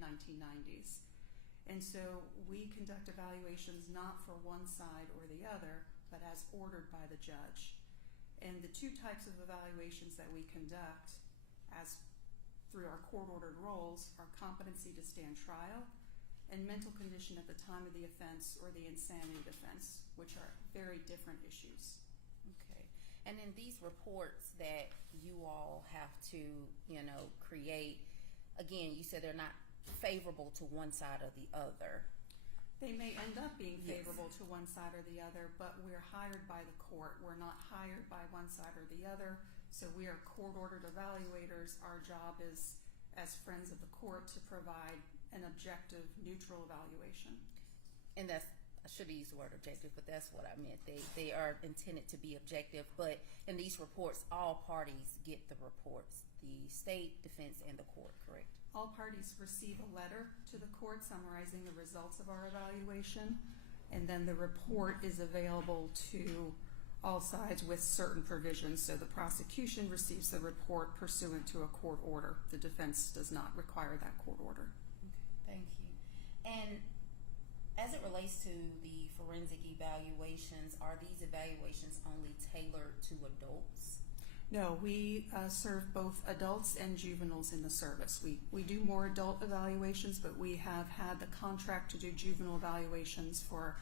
mid-1990s. And so we conduct evaluations not for one side or the other, but as ordered by the judge. And the two types of evaluations that we conduct as through our court-ordered roles are competency to stand trial and mental condition at the time of the offense or the insanity defense, which are very different issues. Okay. And in these reports that you all have to, create, again, you said they're not favorable to one side or the other. They may end up being favorable to one side or the other, but we're hired by the court. We're not hired by one side or the other. So we are court-ordered evaluators. Our job is, as friends of the court, to provide an objective, neutral evaluation. And that's, I should have used the word objective, but that's what I meant. They are intended to be objective, but in these reports, all parties get the reports, the state, defense, and the court, correct? All parties receive a letter to the court summarizing the results of our evaluation, and then the report is available to all sides with certain provisions. So the prosecution receives the report pursuant to a court order. The defense does not require that court order. Okay, thank you. And as it relates to the forensic evaluations, are these evaluations only tailored to adults? No, we serve both adults and juveniles in the service. We do more adult evaluations, but we have had the contract to do juvenile evaluations for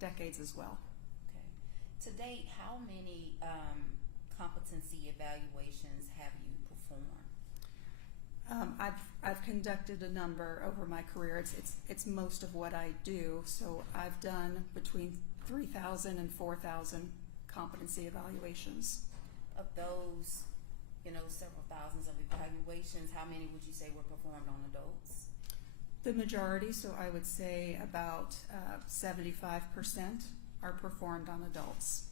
decades as well. Okay. To date, how many competency evaluations have you performed? I've conducted a number over my career. It's most of what I do. So I've done between 3,000 and 4,000 competency evaluations. Of those, several thousands of evaluations, how many would you say were performed on adults? The majority, so I would say about 75% are performed on adults.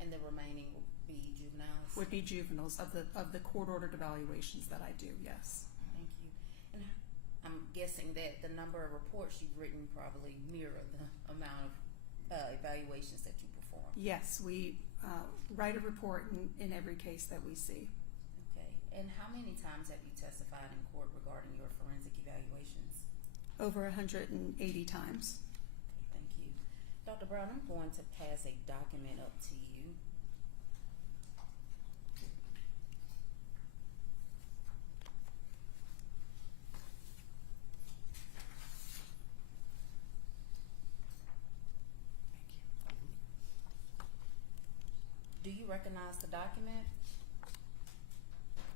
And the remaining would be juveniles? Would be juveniles of the court-ordered evaluations that I do, yes. Thank you. And I'm guessing that the number of reports you've written probably mirror the amount of evaluations that you perform. Yes, we write a report in every case that we see. Okay. And how many times have you testified in court regarding your forensic evaluations? Over 180 times. Okay, thank you. Dr. Brown, I'm going to pass a document up to you. Do you recognize the document?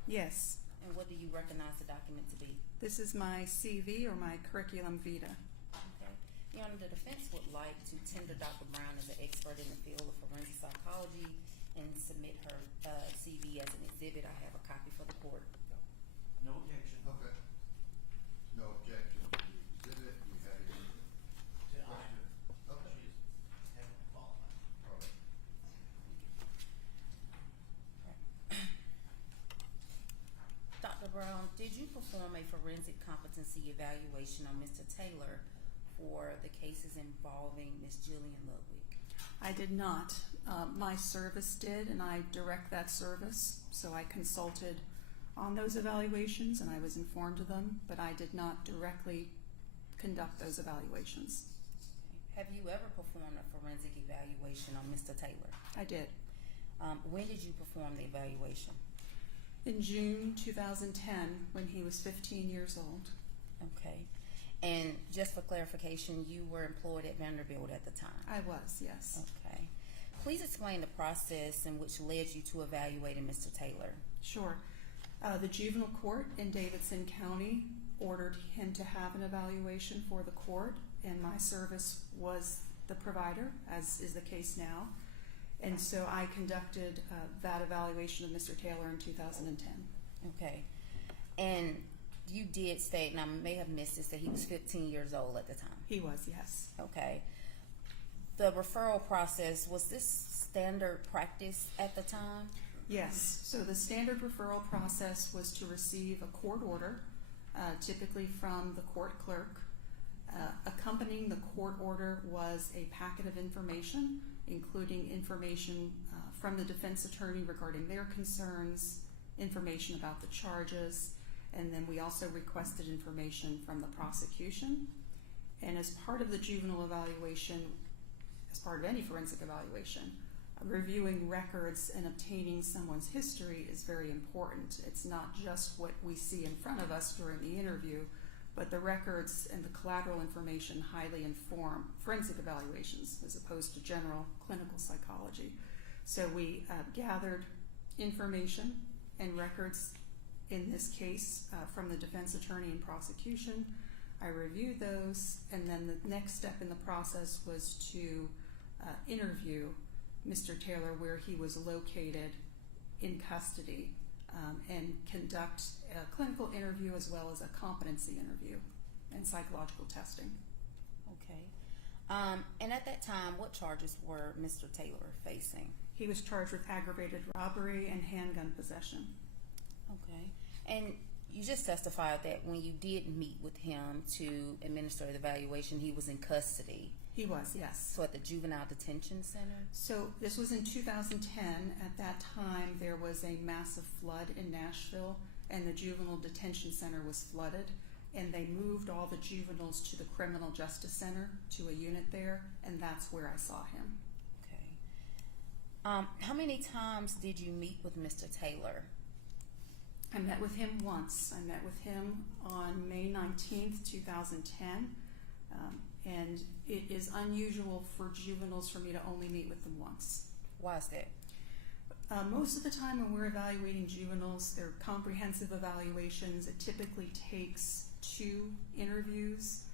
Yes. And what do you recognize the document to be? This is my CV or my curriculum vitae. Okay. Your Honor, the defense would like to tender Dr. Brown as an expert in the field of forensic psychology and submit her CV as an exhibit. I have a copy for the court. No objection. Okay. No objection to the exhibit. You have any question? Okay. She's heavily qualified. All right. Dr. Brown, did you perform a forensic competency evaluation on Mr. Taylor for the cases involving Ms. Jillian Ludwig? I did not. My service did, and I direct that service. So I consulted on those evaluations, and I was informed of them, but I did not directly conduct those evaluations. Okay. Have you ever performed a forensic evaluation on Mr. Taylor? I did. When did you perform the evaluation? In June 2010, when he was 15 years old. Okay. And just for clarification, you were employed at Vanderbilt at the time? I was, yes. Okay. Please explain the process in which led you to evaluating Mr. Taylor. Sure. The juvenile court in Davidson County ordered him to have an evaluation for the court, and my service was the provider, as is the case now. And so I conducted that evaluation of Mr. Taylor in 2010. Okay. And you did state, and I may have missed this, that he was 15 years old at the time. He was, yes. Okay. The referral process, was this standard practice at the time? Yes. So the standard referral process was to receive a court order, typically from the court clerk. Accompanying the court order was a packet of information, including information from the defense attorney regarding their concerns, information about the charges, And then we also requested information from the prosecution. And as part of the juvenile evaluation, as part of any forensic evaluation, reviewing records and obtaining someone's history is very important. It's not just what we see in front of us during the interview, but the records and the collateral information highly inform forensic evaluations as opposed to general clinical psychology. So we gathered information and records, in this case, from the defense attorney and prosecution. I reviewed those, and then the next step in the process was to interview Mr. Taylor where he was located in custody, and conduct a clinical interview as well as a competency interview and psychological testing. Okay. And at that time, what charges were Mr. Taylor facing? He was charged with aggravated robbery and handgun possession. Okay. And you just testified that when you did meet with him to administer the evaluation, he was in custody. He was, yes. So at the Juvenile Detention Center? So this was in 2010. At that time, there was a massive flood in Nashville, and the Juvenile Detention Center was flooded, and they moved all the juveniles to the Criminal Justice Center, to a unit there, and that's where I saw him. Okay. How many times did you meet with Mr. Taylor? I met with him once. I met with him on May 19th, 2010, and it is unusual for juveniles for me to only meet with them once. Why is that? Most of the time when we're evaluating juveniles, they're comprehensive evaluations. It typically takes 2 interviews,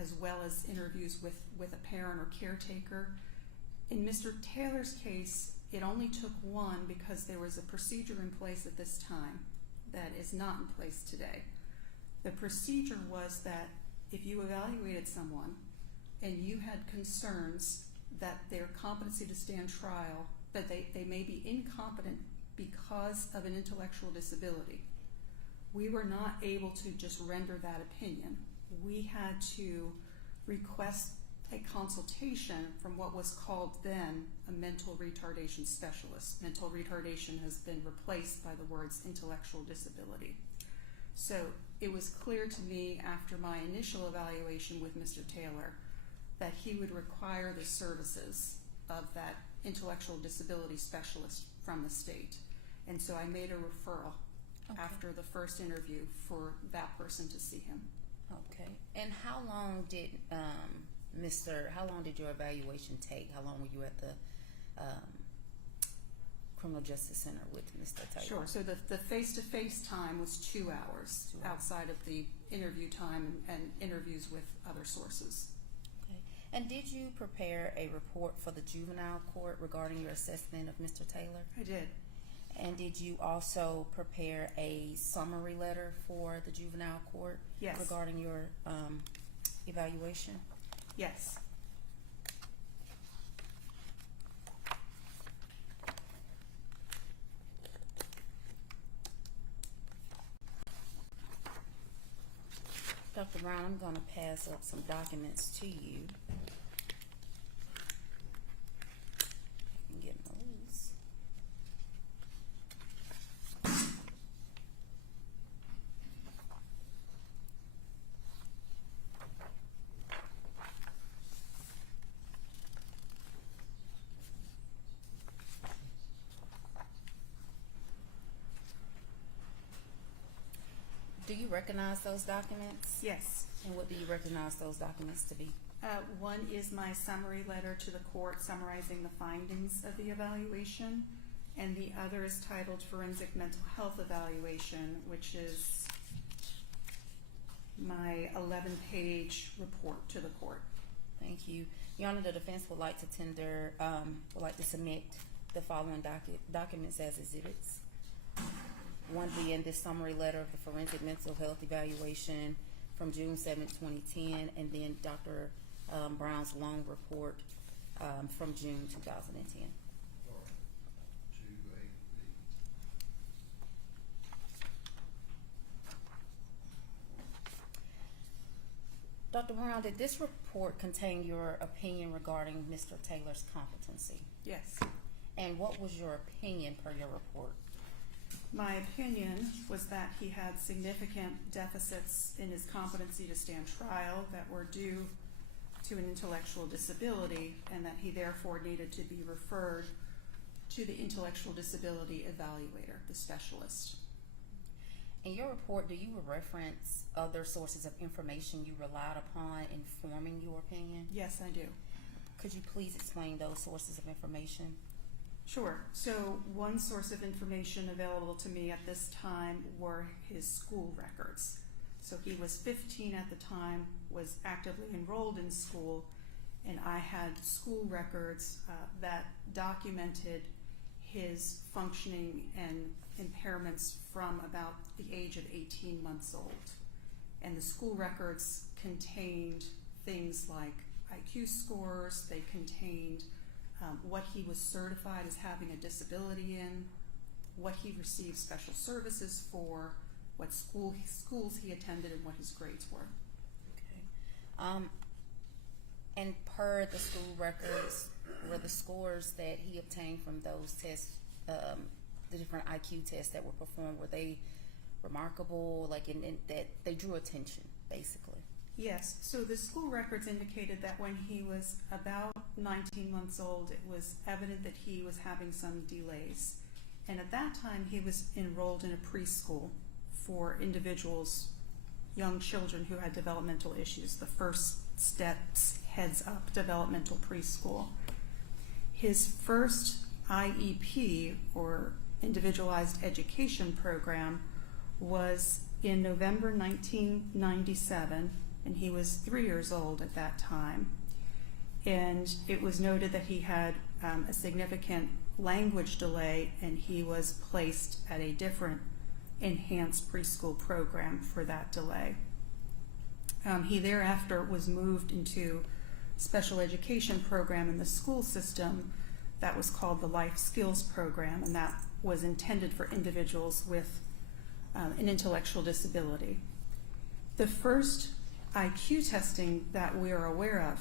as well as interviews with a parent or caretaker. In Mr. Taylor's case, it only took 1 because there was a procedure in place at this time that is not in place today. The procedure was that if you evaluated someone and you had concerns that their competency to stand trial, that they may be incompetent because of an intellectual disability, we were not able to just render that opinion. We had to request a consultation from what was called then a mental retardation specialist. Mental retardation has been replaced by the words intellectual disability. So it was clear to me after my initial evaluation with Mr. Taylor that he would require the services of that intellectual disability specialist from the state. And so I made a referral after the first interview for that person to see him. Okay. And how long did your evaluation take? How long were you at the Criminal Justice Center with Mr. Taylor? Sure. So the face-to-face time was 2 hours outside of the interview time and interviews with other sources. Okay. And did you prepare a report for the juvenile court regarding your assessment of Mr. Taylor? I did. And did you also prepare a summary letter for the juvenile court? Yes. Regarding your evaluation? Yes. Dr. Brown, I'm going to pass up some documents to you. I can get those. Do you recognize those documents? Yes. And what do you recognize those documents to be? One is my summary letter to the court summarizing the findings of the evaluation, and the other is titled Forensic Mental Health Evaluation, which is my 11-page report to the court. Thank you. Your Honor, the defense would like to submit the following documents as exhibits. One being this summary letter of the forensic mental health evaluation from June 7, 2010, and then Dr. Brown's long report from June 2010. Dr. Brown, did this report contain your opinion regarding Mr. Taylor's competency? Yes. And what was your opinion per your report? My opinion was that he had significant deficits in his competency to stand trial that were due to an intellectual disability, and that he therefore needed to be referred to the intellectual disability evaluator, the specialist. In your report, do you reference other sources of information you relied upon in forming your opinion? Yes, I do. Could you please explain those sources of information? Sure. So one source of information available to me at this time were his school records. So he was 15 at the time, was actively enrolled in school, and I had school records that documented his functioning and impairments from about the age of 18 months old. And the school records contained things like IQ scores, they contained what he was certified as having a disability in, what he received special services for, what schools he attended, and what his grades were. Okay. And per the school records, were the scores that he obtained from those tests, the different IQ tests that were performed, were they remarkable, like in that they drew attention, basically? Yes, so the school records indicated that when he was about 19 months old, it was evident that he was having some delays. And at that time, he was enrolled in a preschool for individuals, young children who had developmental issues, the first steps heads up developmental preschool. His first IEP, or individualized education program, was in November 1997, and he was 3 years old at that time. And it was noted that he had a significant language delay, and he was placed at a different enhanced preschool program for that delay. He thereafter was moved into special education program in the school system that was called the Life Skills Program, and that was intended for individuals with an intellectual disability. The first IQ testing that we are aware of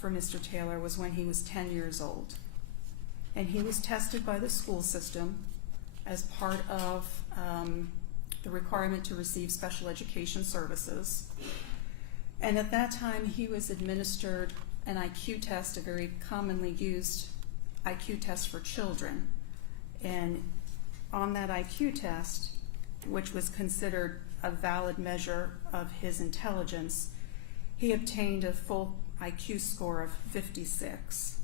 for Mr. Taylor was when he was 10 years old. And he was tested by the school system as part of the requirement to receive special education services. And at that time, he was administered an IQ test, a very commonly used IQ test for children. And on that IQ test, which was considered a valid measure of his intelligence, he obtained a full IQ score of 56.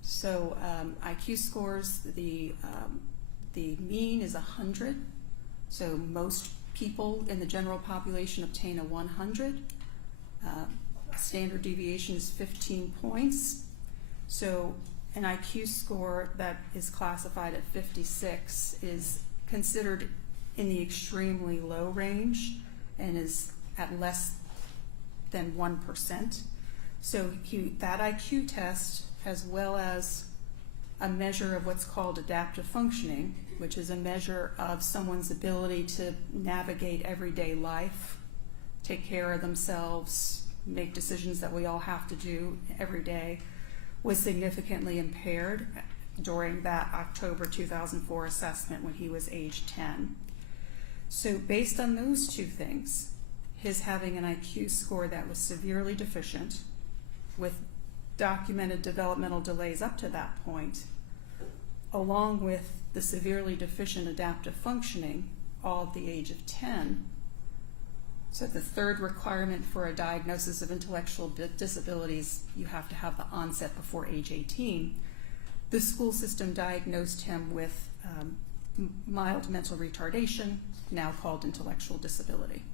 So IQ scores, the mean is 100. So most people in the general population obtain a 100. Standard deviation is 15 points. So an IQ score that is classified at 56 is considered in the extremely low range and is at less than 1%. So that IQ test, as well as a measure of what's called adaptive functioning, which is a measure of someone's ability to navigate everyday life, take care of themselves, make decisions that we all have to do every day, was significantly impaired during that October 2004 assessment when he was age 10. So based on those two things, his having an IQ score that was severely deficient with documented developmental delays up to that point, along with the severely deficient adaptive functioning, all at the age of 10. So the third requirement for a diagnosis of intellectual disabilities, you have to have the onset before age 18. The school system diagnosed him with mild mental retardation, now called intellectual disability.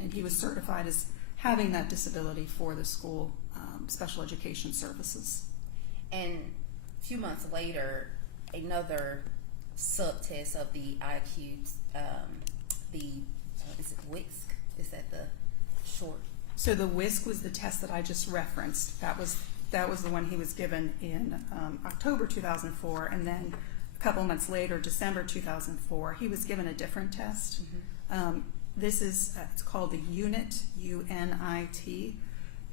And he was certified as having that disability for the school special education services. And a few months later, another subtest of the IQ, is it WISC? Is that the short? So the WISC was the test that I just referenced. That was the one he was given in October 2004, and then a couple months later, December 2004, he was given a different test. Mm-hmm. This is, it's called the UNIT, UNIT,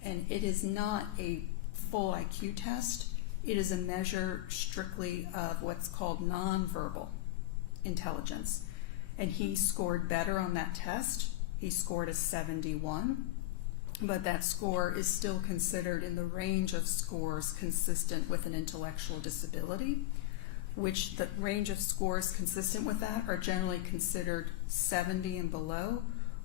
and it is not a full IQ test. It is a measure strictly of what's called nonverbal intelligence. and he scored better on that test. He scored a 71, but that score is still considered in the range of scores consistent with an intellectual disability, which the range of scores consistent with that are generally considered 70 and below,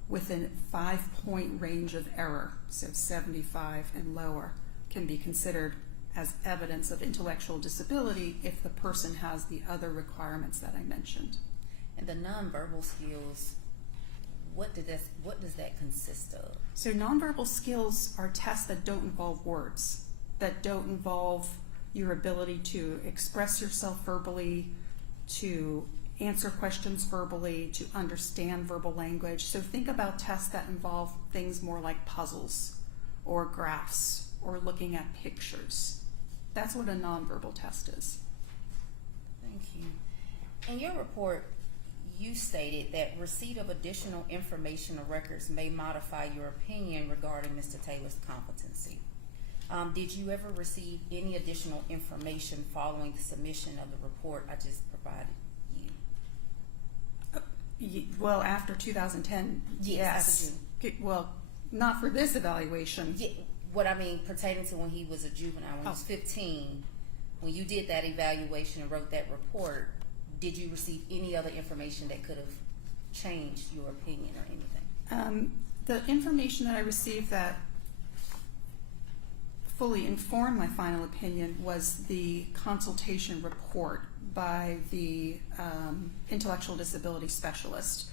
within a 5-point range of error. So 75 and lower can be considered as evidence of intellectual disability if the person has the other requirements that I mentioned. And the nonverbal skills, what does that consist of? So nonverbal skills are tests that don't involve words, that don't involve your ability to express yourself verbally, to answer questions verbally, to understand verbal language. So think about tests that involve things more like puzzles or graphs or looking at pictures. That's what a nonverbal test is. Thank you. In your report, you stated that receipt of additional information or records may modify your opinion regarding Mr. Taylor's competency. Did you ever receive any additional information following the submission of the report I just provided you? Well, after 2010, Yes. yes. Well, not for this evaluation. Yeah, what I mean pertaining to when he was a juvenile, when he was 15, when you did that evaluation and wrote that report, did you receive any other information that could have changed your opinion or anything? The information that I received that fully informed my final opinion was the consultation report by the intellectual disability specialist,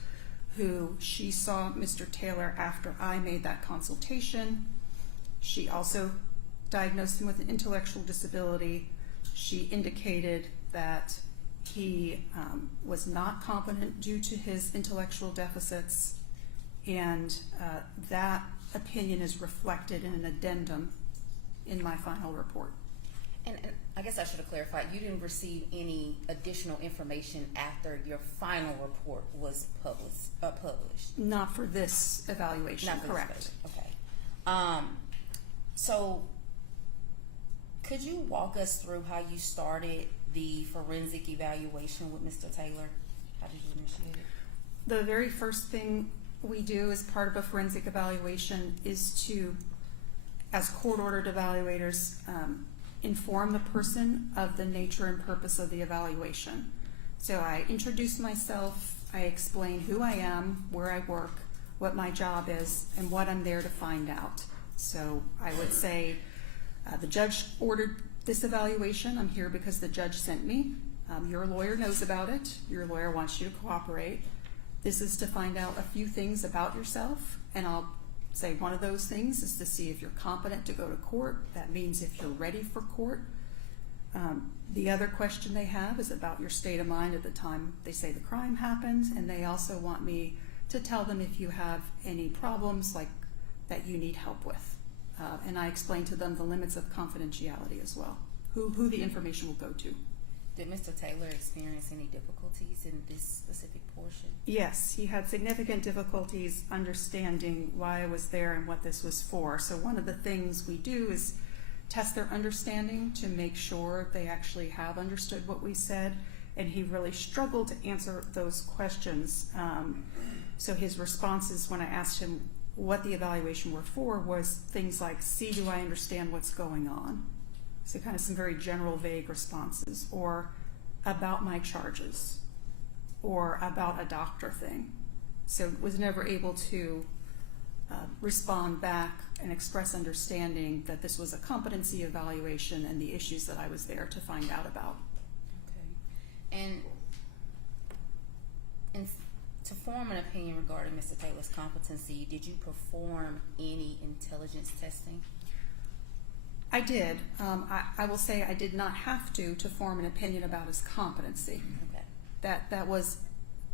who she saw Mr. Taylor after I made that consultation. She also diagnosed him with an intellectual disability. She indicated that he was not competent due to his intellectual deficits, and that opinion is reflected in an addendum in my final report. And I guess I should have clarified, you didn't receive any additional information after your final report was published? Not for this evaluation, Not for this correct. study. Okay. So could you walk us through how you started the forensic evaluation with Mr. Taylor? How did you initiate it? The very first thing we do as part of a forensic evaluation is to, as court-ordered evaluators, inform the person of the nature and purpose of the evaluation. So I introduce myself, I explain who I am, where I work, what my job is, and what I'm there to find out. So I would say, the judge ordered this evaluation. I'm here because the judge sent me. Your lawyer knows about it. Your lawyer wants you to cooperate. This is to find out a few things about yourself, and I'll say one of those things is to see if you're competent to go to court. That means if you're ready for court. The other question they have is about your state of mind at the time they say the crime happened, and they also want me to tell them if you have any problems like that you need help with. And I explain to them the limits of confidentiality as well, who the information will go to. Did Mr. Taylor experience any difficulties in this specific portion? Yes, he had significant difficulties understanding why I was there and what this was for. So one of the things we do is test their understanding to make sure they actually have understood what we said, and he really struggled to answer those questions. So his responses when I asked him what the evaluation were for was things like, see, do I understand what's going on? So kind of some very general, vague responses, or about my charges, or about a doctor thing. So was never able to respond back and express understanding that this was a competency evaluation and the issues that I was there to find out about. Okay. And to form an opinion regarding Mr. Taylor's competency, did you perform any intelligence testing? I did. I will say I did not have to form an opinion about his competency. Okay. That was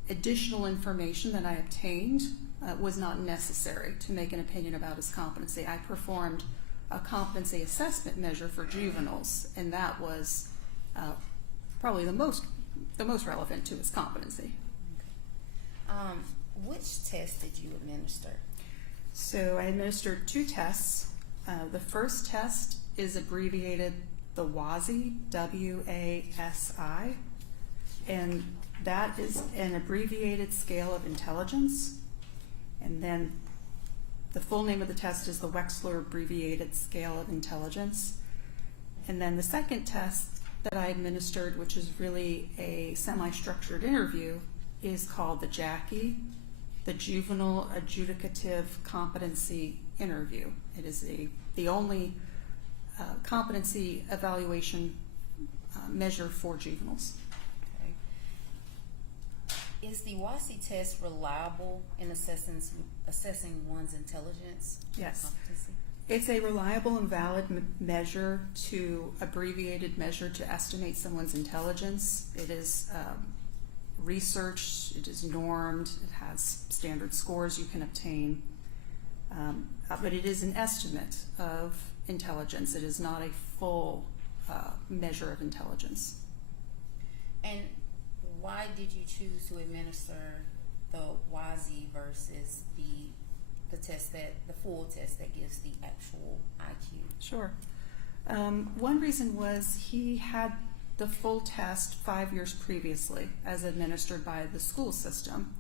additional information that I obtained, was not necessary to make an opinion about his competency. I performed a competency assessment measure for juveniles, and that was probably the most relevant to his competency. Okay. Which test did you administer? So I administered 2 tests. The first test is abbreviated the WASI, W-A-S-I, and That is an abbreviated scale of intelligence. And then the full name of the test is the Wechsler Abbreviated Scale of Intelligence. And then the second test that I administered, which is really a semi-structured interview, is called the JACI, the Juvenile Adjudicative Competency Interview. It is the only competency evaluation measure for juveniles. Okay. Is the WASI test reliable in assessing one's intelligence? Yes. Competency? It's a reliable and valid measure abbreviated measure to estimate someone's intelligence. It is researched, it is normed, it has standard scores you can obtain, but it is an estimate of intelligence. It is not a full measure of intelligence. And why did you choose to administer the WASI versus the test the full test that gives the actual IQ? Sure. One reason was he had the full test 5 years previously as administered by the school system,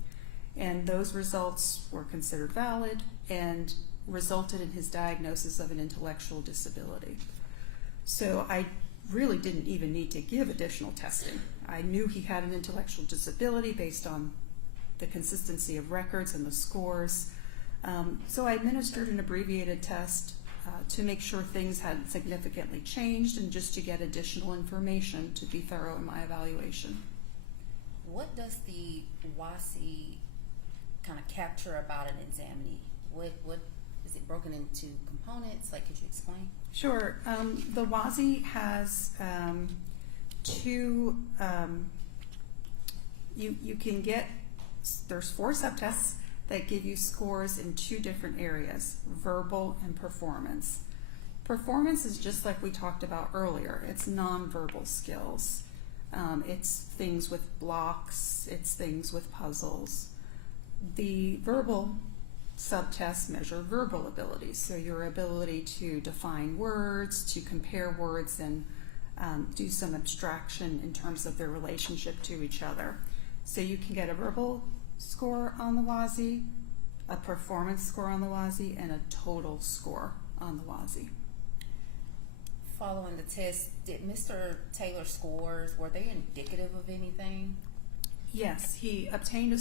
and those results were considered valid and resulted in his diagnosis of an intellectual disability. So I really didn't even need to give additional testing. I knew he had an intellectual disability based on the consistency of records and the scores. So I administered an abbreviated test to make sure things had significantly changed and just to get additional information to be thorough in my evaluation. What does the WASI kind of capture about an examinee? What is it broken into components? Like, could you explain? Sure. The WASI has two, you can get, there's 4 subtests that give you scores in 2 different areas, verbal and performance. Performance is just like we talked about earlier. It's nonverbal skills. It's things with blocks. It's things with puzzles. The verbal subtests measure verbal abilities, so your ability to define words, to compare words, and do some abstraction in terms of their relationship to each other. So you can get a verbal score on the WASI, a performance score on the WASI, and a total score on the WASI. Following the test, did Mr. Taylor's scores, were they indicative of anything? Yes, he obtained a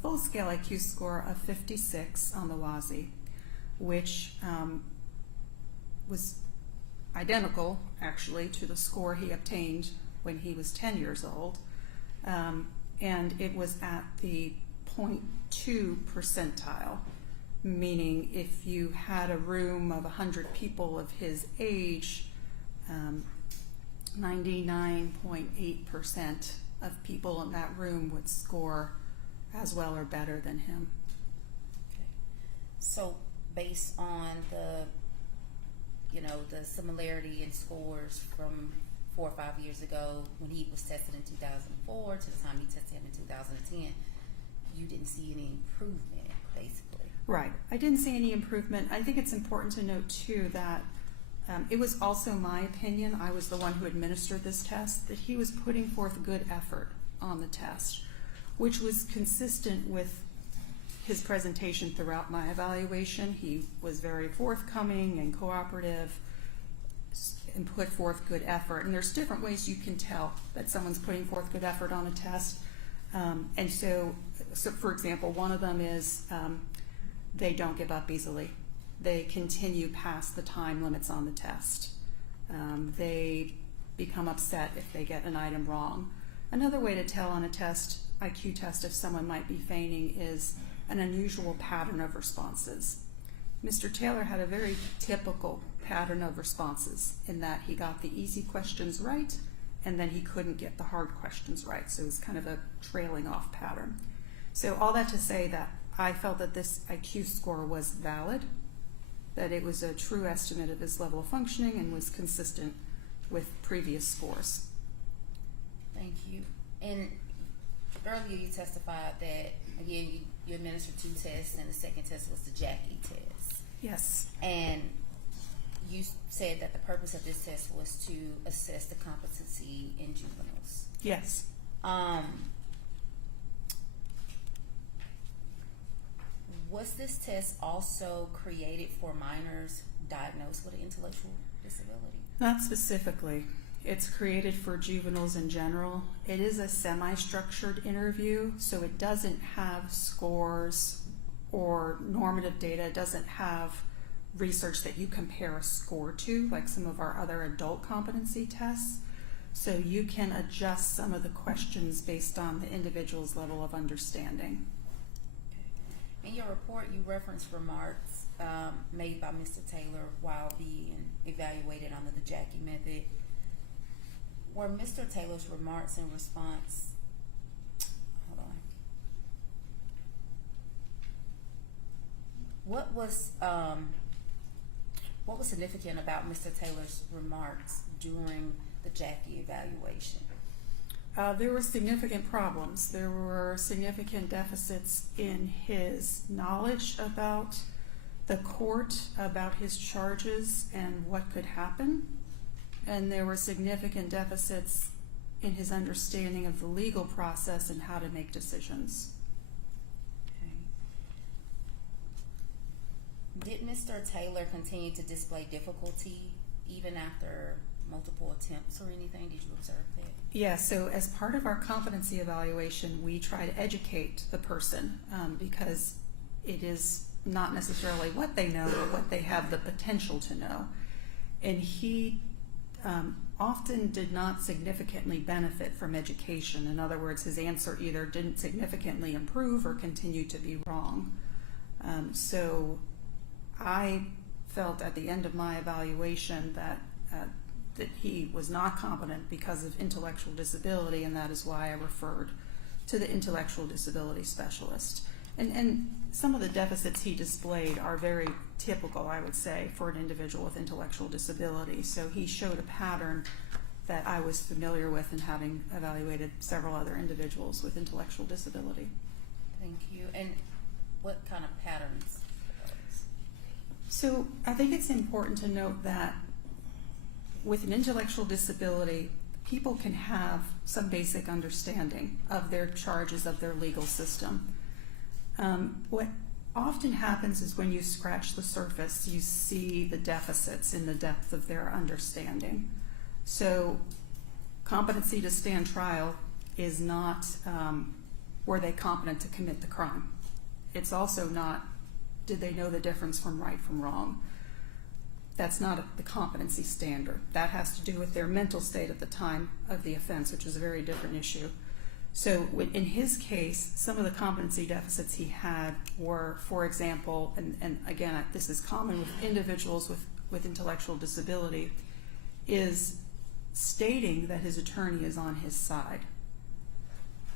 full scale IQ score of 56 on the WASI, which was identical actually to the score he obtained when he was 10 years old. And it was at the 0.2 percentile, meaning if you had a room of 100 people of his age, 99.8% of people in that room would score as well or better than him. Okay. So based on the similarity in scores from 4 or 5 years ago when he was tested in 2004 to the time you tested him in 2010, you didn't see any improvement, basically. Right. I didn't see any improvement. I think it's important to note, too, that it was also my opinion, I was the one who administered this test, that he was putting forth good effort on the test, which was consistent with his presentation throughout my evaluation. He was very forthcoming and cooperative and put forth good effort. And there's different ways you can tell that someone's putting forth good effort on a test. And so for example, one of them is they don't give up easily. They continue past the time limits on the test. They become upset if they get an item wrong. Another way to tell on a test, IQ test, if someone might be feigning is an unusual pattern of responses. Mr. Taylor had a very typical pattern of responses in that he got the easy questions right and then he couldn't get the hard questions right. So it was kind of a trailing off pattern. So all that to say that I felt that this IQ score was valid, that it was a true estimate of his level of functioning and was consistent with previous scores. Thank you. And earlier you testified that, again, you administered 2 tests and the second test was the JACI test. Yes. And you said that the purpose of this test was to assess the competency in juveniles. Yes. Was this test also created for minors diagnosed with an intellectual disability? Not specifically. It's created for juveniles in general. It is a semi-structured interview, so it doesn't have scores or normative data. It doesn't have research that you compare a score to, like some of our other adult competency tests. So you can adjust some of the questions based on the individual's level of understanding. In your report, you referenced remarks made by Mr. Taylor while being evaluated under the Jackie method. Were Mr. Taylor's remarks in response, what was significant about Mr. Taylor's remarks during the Jackie evaluation? There were significant problems. There were significant deficits in his knowledge about the court, about his charges and what could happen. And there were significant deficits in his understanding of the legal process and how to make decisions. Okay. Did Mr. Taylor continue to display difficulty even after multiple attempts or anything? Did you observe that? Yeah, so as part of our competency evaluation, we try to educate the person because it is not necessarily what they know, but what they have the potential to know. And he often did not significantly benefit from education. In other words, his answer either didn't significantly improve or continued to be wrong. So I felt at the end of my evaluation that he was not competent because of intellectual disability, and that is why I referred to the intellectual disability specialist. And some of the deficits he displayed are very typical, I would say, for an individual with intellectual disability. So he showed a pattern that I was familiar with in having evaluated several other individuals with intellectual disability. Thank you. And what kind of patterns are those? So I think it's important to note that with an intellectual disability, people can have some basic understanding of their charges, of their legal system. What often happens is when you scratch the surface, you see the deficits in the depth of their understanding. So competency to stand trial is not were they competent to commit the crime. It's also not did they know the difference from right from wrong. That's not the competency standard. That has to do with their mental state at the time of the offense, which is a very different issue. So in his case, some of the competency deficits he had were, for example, and again, this is common with individuals with intellectual disability, is stating that his attorney is on his side,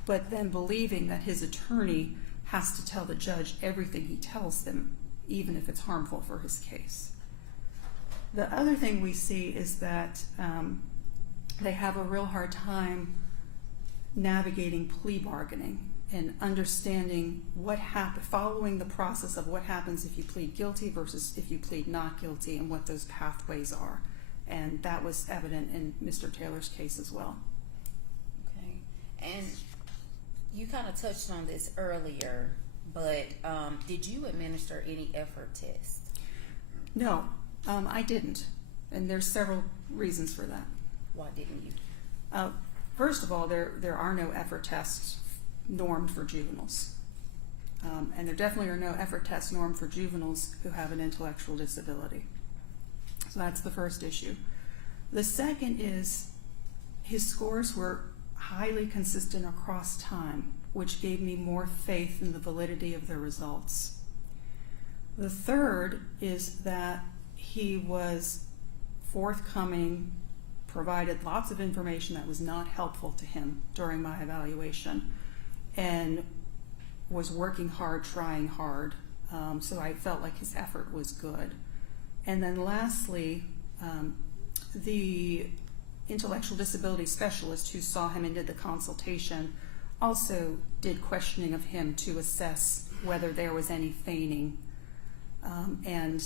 but then believing that his attorney has to tell the judge everything he tells them, even if it's harmful for his case. The other thing we see is that they have a real hard time navigating plea bargaining and understanding what happens, following the process of what happens if you plead guilty versus if you plead not guilty and what those pathways are. And that was evident in Mr. Taylor's case as well. Okay. And you kind of touched on this earlier, but did you administer any effort tests? No, I didn't. And there's several reasons for that. Why didn't you? First of all, there are no effort tests normed for juveniles. And there definitely are no effort tests normed for juveniles who have an intellectual disability. So that's the first issue. The second is his scores were highly consistent across time, which gave me more faith in the validity of the results. The third is that he was forthcoming, provided lots of information that was not helpful to him during my evaluation, and was working hard, trying hard. So I felt like his effort was good. And then lastly, the intellectual disability specialist who saw him and did the consultation also did questioning of him to assess whether there was any feigning, and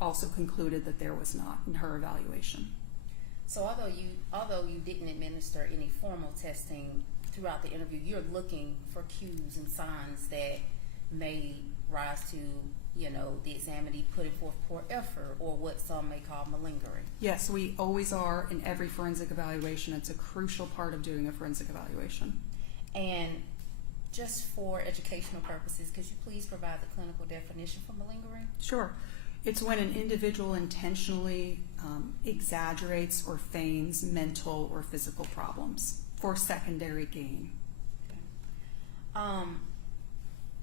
also concluded that there was not in her evaluation. So although you didn't administer any formal testing throughout the interview, you're looking for cues and signs that may rise to, the examinee putting forth poor effort or what some may call malingering. Yes, we always are in every forensic evaluation. It's a crucial part of doing a forensic evaluation. And just for educational purposes, could you please provide the clinical definition for malingering? Sure. It's when an individual intentionally exaggerates or feigns mental or physical problems for secondary gain.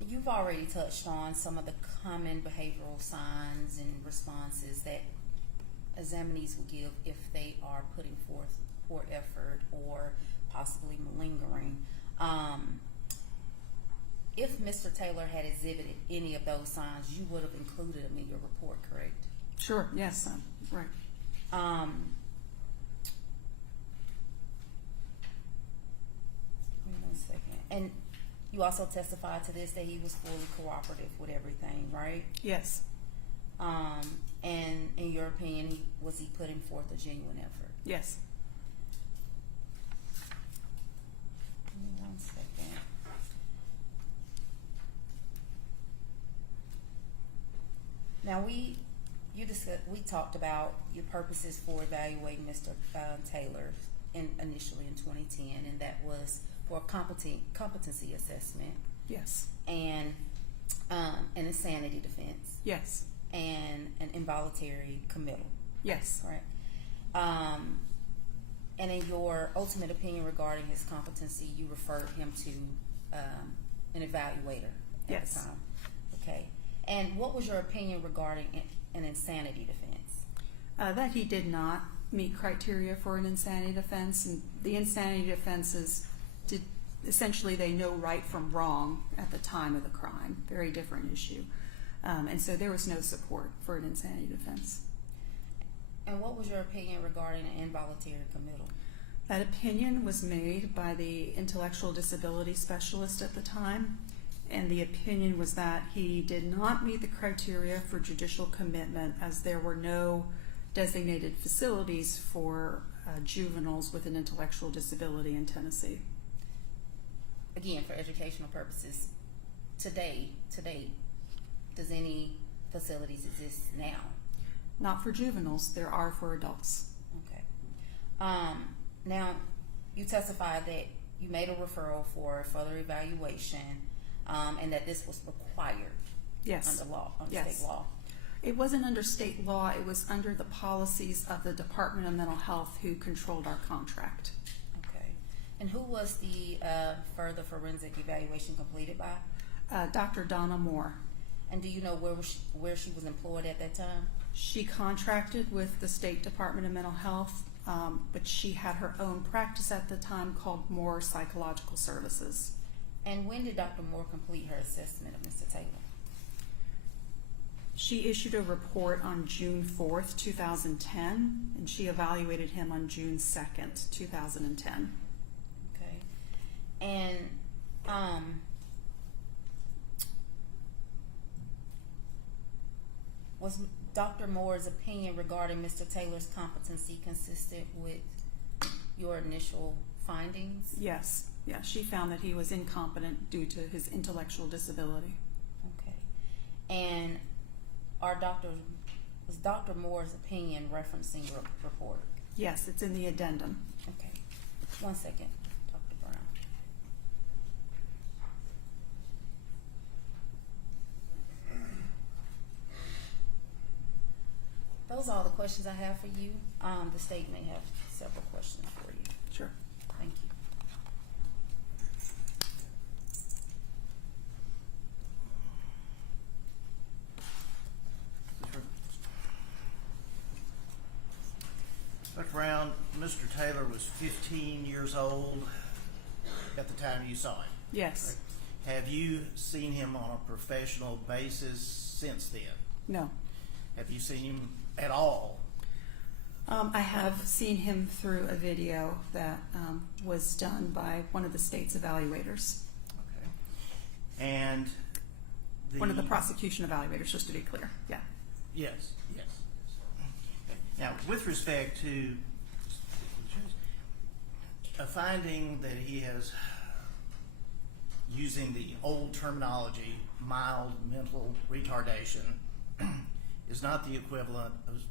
You've already touched on some of the common behavioral signs and responses that examinees will give if they are putting forth poor effort or possibly malingering. If Mr. Taylor had exhibited any of those signs, you would have included them in your report, correct? Sure, yes, right. Give me 1 second. And you also testified to this, that he was fully cooperative with everything, right? Yes, And in your opinion, was he putting forth a genuine effort? yes. Give me 1 second. Now we talked about your purposes for evaluating Mr. Taylor initially in 2010, and that was for a competency assessment Yes, and an insanity defense yes, and an involuntary committal, yes, right? And in your ultimate opinion regarding his competency, you referred him to an evaluator at Yes. the time. Okay. And what was your opinion regarding an insanity defense? that he did not meet criteria for an insanity defense, and the insanity defenses essentially they know right from wrong at the time of the crime. Very different issue, and so there was no support for an insanity defense. And what was your opinion regarding an involuntary committal? That opinion was made by the intellectual disability specialist at the time, and the opinion was that he did not meet the criteria for judicial commitment as there were no designated facilities for juveniles with an intellectual disability in Tennessee. Again, for educational purposes, today, does any facilities exist now? Not for juveniles, there are for adults. Okay. Now, you testified that you made a referral for further evaluation, and that this was required Yes. under law, under Yes. state law. It wasn't under state law, it was under the policies of the Department of Mental Health who controlled our contract. Okay. And who was the further forensic evaluation completed by? Dr. Donna Moore. And do you know where she was employed at that time? She contracted with the State Department of Mental Health, but she had her own practice at the time called Moore Psychological Services. And when did Dr. Moore complete her assessment of Mr. Taylor? She issued a report on June 4th, 2010, and she evaluated him on June 2nd, 2010. Okay. And was Dr. Moore's opinion regarding Mr. Taylor's competency consistent with your initial findings? Yes, she found that he was incompetent due to his intellectual disability. Okay. And was Dr. Moore's opinion referencing your report? Yes, it's in the addendum. Okay. 1 second, Dr. Brown. Those are all the questions I have for you. The state may have several questions for you. Sure. Thank you. Dr. Brown, Mr. Taylor was 15 years old at the time you saw him. Yes. Have you seen him on a professional basis since then? No. Have you seen him at all? I have seen him through a video that was done by one of the state's evaluators. Okay. And One of the prosecution evaluators, just to be clear. Yeah. Yes. Now, with respect to a finding that he has using the old terminology, mild mental retardation, is not the equivalent of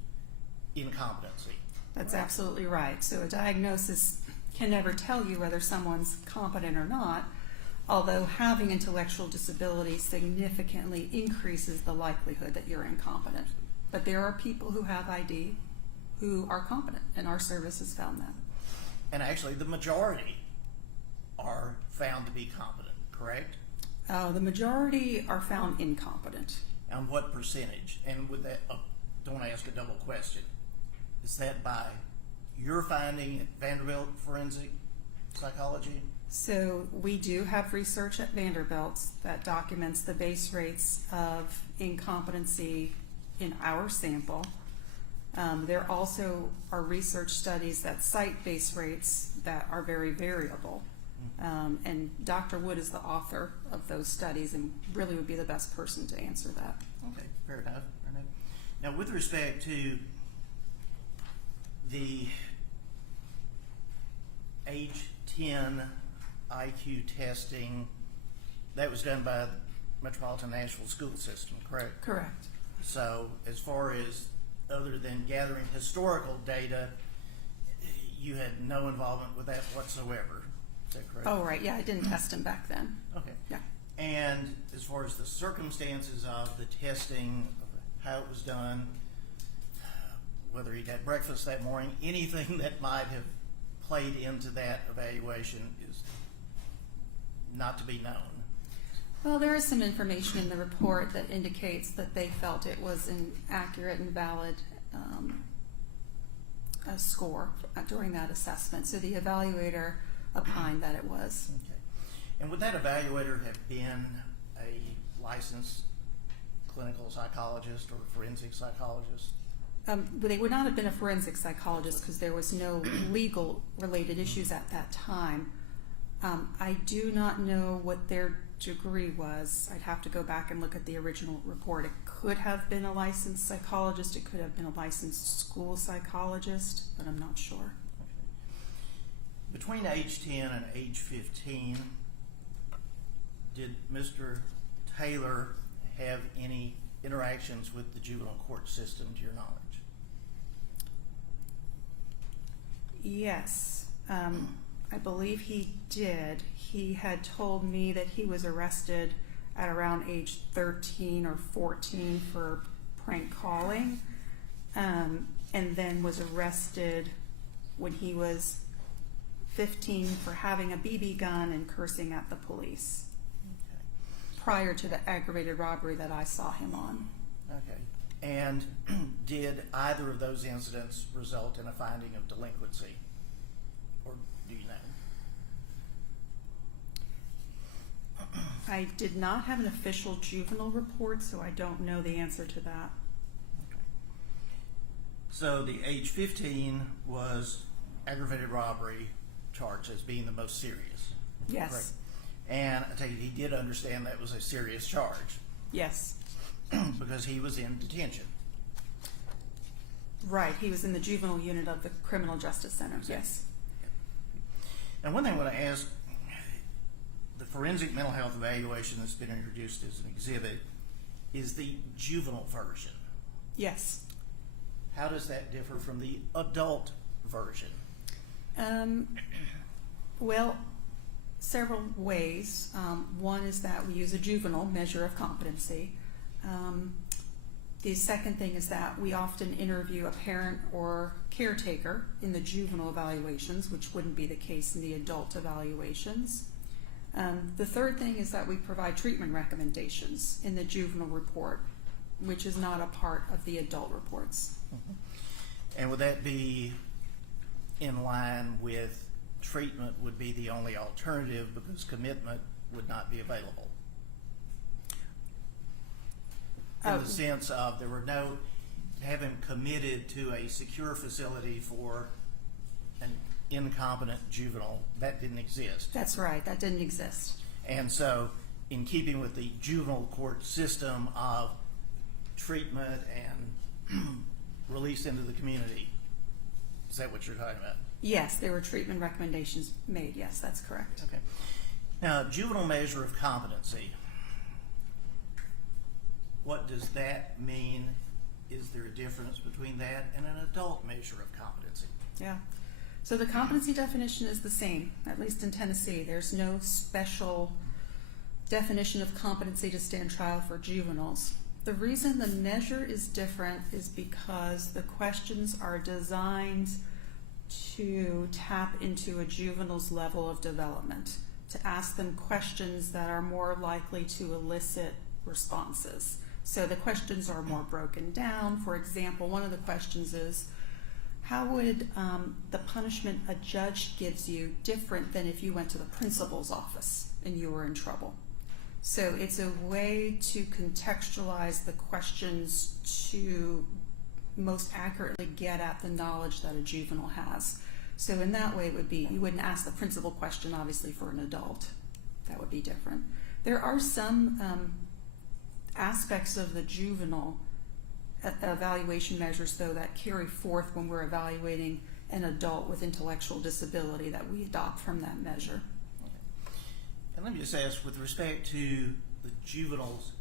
incompetency. That's absolutely right. So a diagnosis can never tell you whether someone's competent or not, although having intellectual disability significantly increases the likelihood that you're incompetent. But there are people who have ID who are competent, and our service has found that. And actually, the majority are found to be competent, correct? The majority are found incompetent. And what percentage? And with that, don't want to ask a double question. Is that by your finding at Vanderbilt Forensic Psychology? So we do have research at Vanderbilt that documents the base rates of incompetency in our sample. There also are research studies that cite base rates that are very variable. And Dr. Wood is the author of those studies and really would be the best person to answer that. Okay, fair enough. Fair enough. Now, with respect to the age 10 IQ testing, that was done by the Metropolitan National School System, correct? Correct. So, as far as other than gathering historical data, you had no involvement with that whatsoever. Is that correct? Oh, right. Yeah, I didn't test him back then. Okay. Yeah. And as far as the circumstances of the testing, how it was done, whether he had breakfast that morning, anything that might have played into that evaluation is not to be known. Well, there is some information in the report that indicates that they felt it was an accurate and valid score during that assessment. So the evaluator opined that it was. Okay. And would that evaluator have been a licensed clinical psychologist or forensic psychologist? They would not have been a forensic psychologist because there was no legal related issues at that time. I do not know what their degree was. I'd have to go back and look at the original report. It could have been a licensed psychologist. It could have been a licensed school psychologist, but I'm not sure. Okay. Between age 10 and age 15, did Mr. Taylor have any interactions with the juvenile court system, to your knowledge? Yes, I believe he did. He had told me that he was arrested at around age 13 or 14 for prank calling, and then was arrested when he was 15 for having a BB gun and cursing at the police. Okay. Prior to the aggravated robbery that I saw him on. Okay. And did either of those incidents result in a finding of delinquency? Or do you know? I did not have an official juvenile report, so I don't know the answer to that. Okay. So the age 15 was aggravated robbery charged as being the most serious. Yes. Correct. And I take it he did understand that was a serious charge Yes. because he was in detention. Right. He was in the juvenile unit of the Criminal Justice Center. Yes. And one thing I want to ask, the forensic mental health evaluation that's been introduced as an exhibit is the juvenile version. Yes. How does that differ from the adult version? Well, several ways. One is that we use a juvenile measure of competency. The second thing is that we often interview a parent or caretaker in the juvenile evaluations, which wouldn't be the case in the adult evaluations. The third thing is that we provide treatment recommendations in the juvenile report, which is not a part of the adult reports. Mm-hmm. And would that be in line with treatment would be the only alternative because commitment would not be available? In the sense of there were no, haven't committed to a secure facility for an incompetent juvenile. That didn't exist. That's right, that didn't exist. And so, in keeping with the juvenile court system of treatment and release into the community, is that what you're talking about? Yes, there were treatment recommendations made. Yes, that's correct. Okay. Now, juvenile measure of competency, what does that mean? Is there a difference between that and an adult measure of competency? Yeah. So the competency definition is the same, at least in Tennessee. There's no special definition of competency to stand trial for juveniles. The reason the measure is different is because the questions are designed to tap into a juvenile's level of development, to ask them questions that are more likely to elicit responses. So the questions are more broken down. For example, one of the questions is, how would the punishment a judge gives you different than if you went to the principal's office and you were in trouble? So it's a way to contextualize the questions to most accurately get at the knowledge that a juvenile has. So in that way it would be, you wouldn't ask the principal question obviously for an adult. That would be different. There are some aspects of the juvenile evaluation measures though that carry forth when we're evaluating an adult with intellectual disability that we adopt from that measure. And let me just ask, with respect to the juvenile's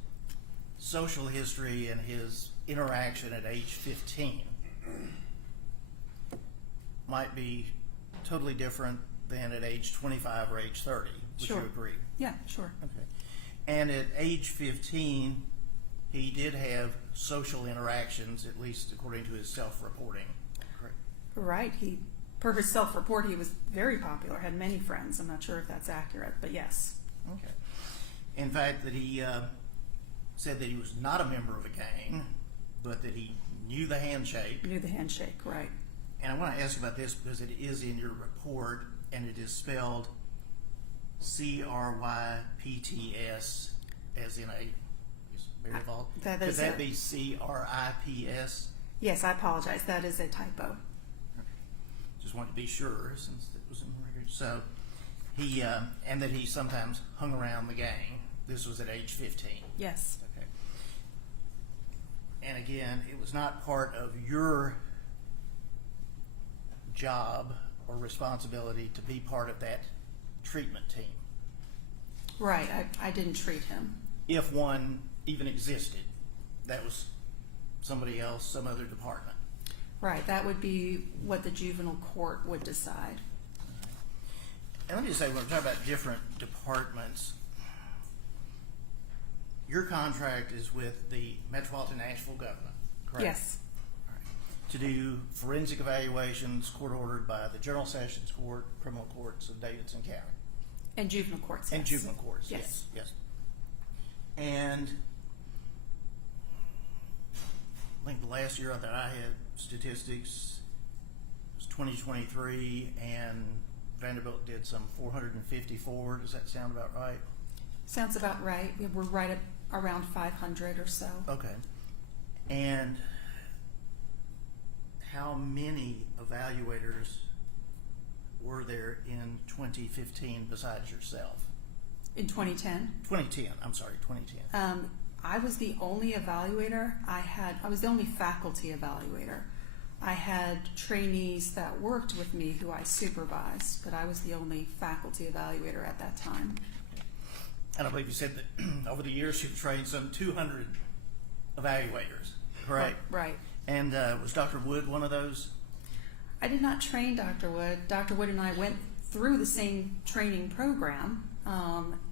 social history and his interaction at age 15, might be totally different than at age 25 or age 30. Would Sure. you agree? Yeah, sure. Okay. And at age 15, he did have social interactions, at least according to his self-reporting. Correct. Right. Per his self-report, he was very popular, had many friends. I'm not sure if that's accurate, but yes. Okay. In fact, that he said that he was not a member of a gang, but that he knew the handshake. Knew the handshake, right. And I want to ask about this because it is in your report, and it is spelled CRYPTS, as in a very vault. That Could is that a- be CRIPS? Yes, I apologize. That is a typo. Just wanted to be sure since it was in the record. So he, and that he sometimes hung around the gang. This was at age 15. Yes. Okay. And again, it was not part of your job or responsibility to be part of that treatment team, Right. I didn't treat him. if one even existed. That was somebody else, some other department. Right. That would be what the juvenile court would decide. And let me just say, when we're talking about different departments, your contract is with the Metropolitan Nashville government, correct? Yes. All right. To do forensic evaluations court ordered by the General Sessions Court, criminal courts of Davidson County. And juvenile courts. And yes. juvenile courts, Yes. yes. And I think the last year that I had statistics was 2023, and Vanderbilt did some 454. Does that sound about right? Sounds about right. We're right at around 500 or so. Okay. And how many evaluators were there in 2015 besides yourself? In 2010, 2010, I'm sorry, 2010. I was the only evaluator. I was the only faculty evaluator. I had trainees that worked with me who I supervised, but I was the only faculty evaluator at that time. And I believe you said that over the years you've trained some 200 evaluators, correct? Right. And was Dr. Wood one of those? I did not train Dr. Wood. Dr. Wood and I went through the same training program,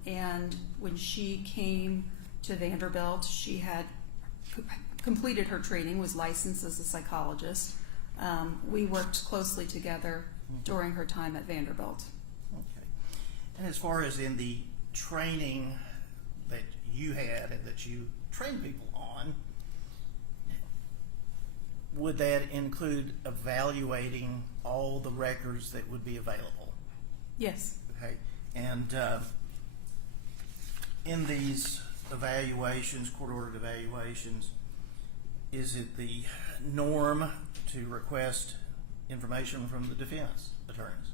and when she came to Vanderbilt, she had completed her training, was licensed as a psychologist. We worked closely together during her time at Vanderbilt. Okay. And as far as in the training that you had and that you trained people on, would that include evaluating all the records that would be available? Yes. Okay. And in these evaluations, court-ordered evaluations, is it the norm to request information from the defense attorneys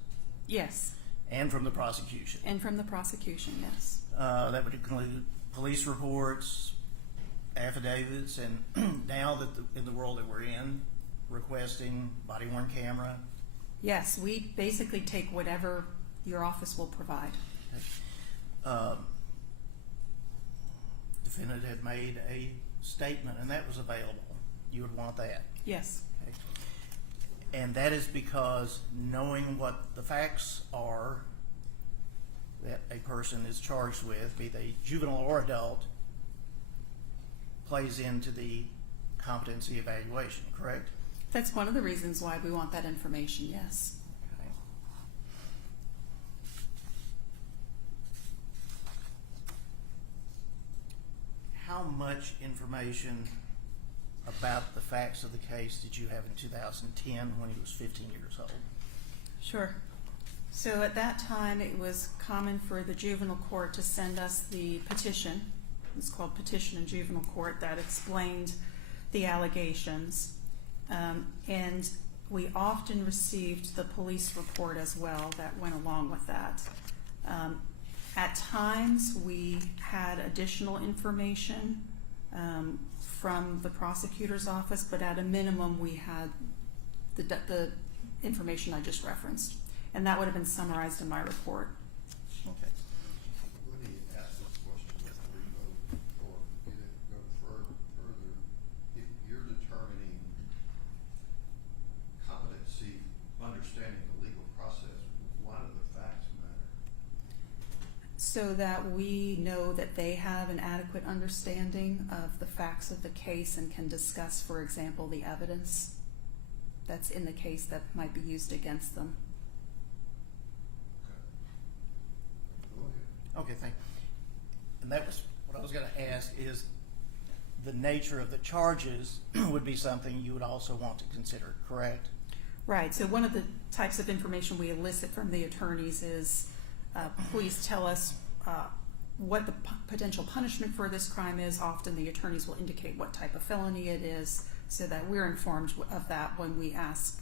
Yes. and from the prosecution? And from the prosecution, yes. That would include police reports, affidavits, and now that in the world that we're in, requesting body-worn camera. Yes, we basically take whatever your office will provide. defendant had made a statement and that was available, you would want that. Yes. Okay. And that is because knowing what the facts are that a person is charged with, be they juvenile or adult, plays into the competency evaluation, correct? That's one of the reasons why we want that information, yes. Okay. How much information about the facts of the case did you have in 2010 when he was 15 years old? Sure. So at that time, it was common for the juvenile court to send us the petition. It's called Petition in Juvenile Court that explained the allegations. And we often received the police report as well that went along with that. At times, we had additional information from the prosecutor's office, but at a minimum, we had the information I just referenced. And that would have been summarized in my report. Okay. Let me ask this question before you go further. If you're determining competency, understanding the legal process, why do the facts matter? So that we know that they have an adequate understanding of the facts of the case and can discuss, for example, the evidence that's in the case that might be used against them. Okay, thank you. And that was what I was going to ask is the nature of the charges would be something you would also want to consider, correct? Right, so one of the types of information we elicit from the attorneys is, please tell us what the potential punishment for this crime is. Often the attorneys will indicate what type of felony it is so that we're informed of that when we ask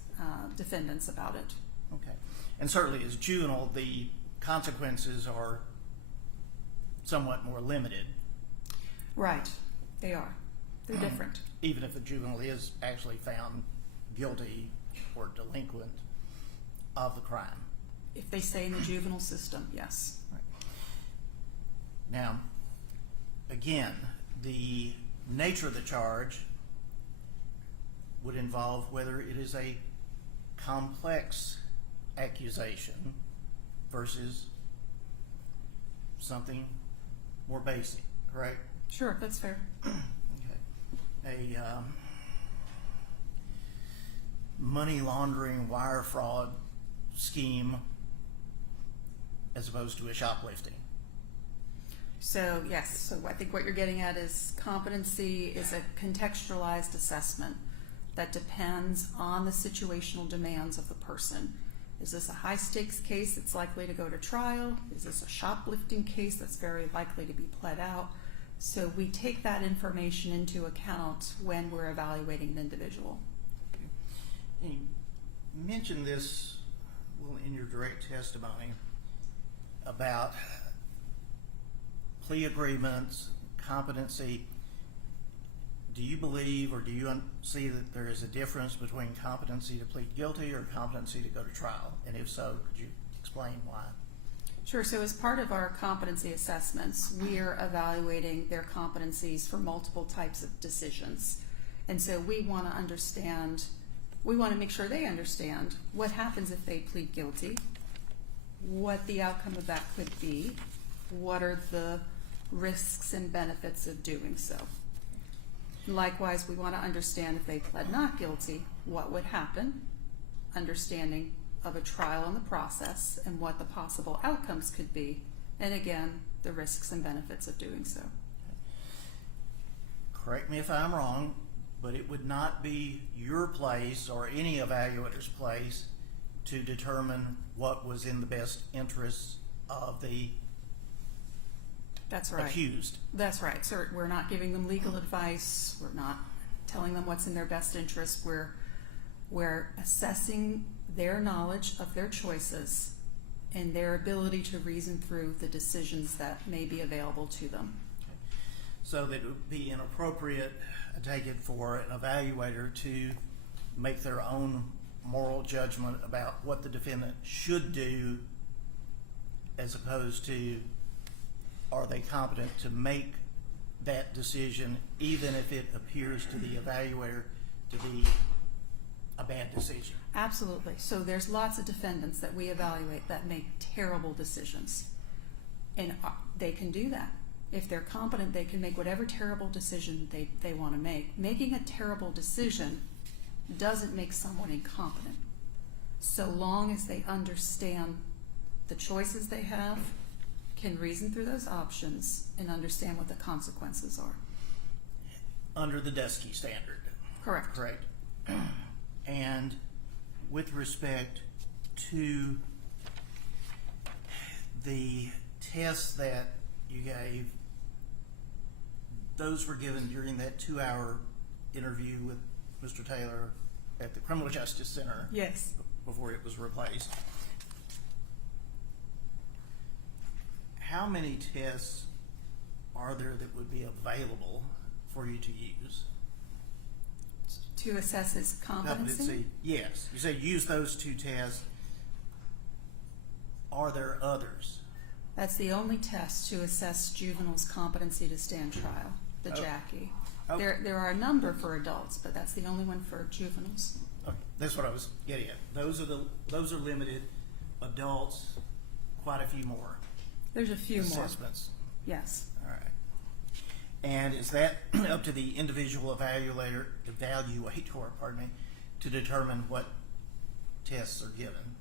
defendants about it. Okay. And certainly as juvenile, the consequences are somewhat more limited. Right, they are. They're different. Even if the juvenile is actually found guilty or delinquent of the crime. If they stay in the juvenile system, yes. Right. Now, again, the nature of the charge would involve whether it is a complex accusation versus something more basic, correct? Sure, that's fair. Okay. A money laundering, wire fraud scheme as opposed to a shoplifting. So yes, so I think what you're getting at is competency is a contextualized assessment that depends on the situational demands of the person. Is this a high stakes case that's likely to go to trial? Is this a shoplifting case that's very likely to be pled out? So we take that information into account when we're evaluating an individual. You mentioned this in your direct testimony about plea agreements, competency. Do you believe or do you see that there is a difference between competency to plead guilty or competency to go to trial? And if so, could you explain why? Sure, so as part of our competency assessments, we are evaluating their competencies for multiple types of decisions. And so we want to understand, we want to make sure they understand what happens if they plead guilty, what the outcome of that could be, what are the risks and benefits of doing so. Likewise, we want to understand if they pled not guilty, what would happen, understanding of a trial in the process and what the possible outcomes could be, and again, the risks and benefits of doing so. Correct me if I'm wrong, but it would not be your place or any evaluator's place to determine what was in the best interests of the That's right. accused. That's right. So we're not giving them legal advice. We're not telling them what's in their best interest. We're assessing their knowledge of their choices and their ability to reason through the decisions that may be available to them. So that it would be inappropriate, I take it, for an evaluator to make their own moral judgment about what the defendant should do as opposed to are they competent to make that decision, even if it appears to the evaluator to be a bad decision? Absolutely. So there's lots of defendants that we evaluate that make terrible decisions. And they can do that. If they're competent, they can make whatever terrible decision they want to make. Making a terrible decision doesn't make someone incompetent, so long as they understand the choices they have, can reason through those options, and understand what the consequences are. Under the Dusky standard. Correct. Correct. And with respect to the tests that you gave, those were given during that 2-hour interview with Mr. Taylor at the Criminal Justice Center. Yes. Before it was replaced. How many tests are there that would be available for you to use? To assess his competency? Yes. You say use those 2 tests. Are there others? That's the only test to assess juveniles' competency to stand trial, the Jackie. Oh. There are a number for adults, but that's the only one for juveniles. Okay, that's what I was getting at. Those are limited. Adults, quite a few more There's a few more. assessments. Yes. All right. And is that up to the individual evaluator, pardon me, to determine what tests are given?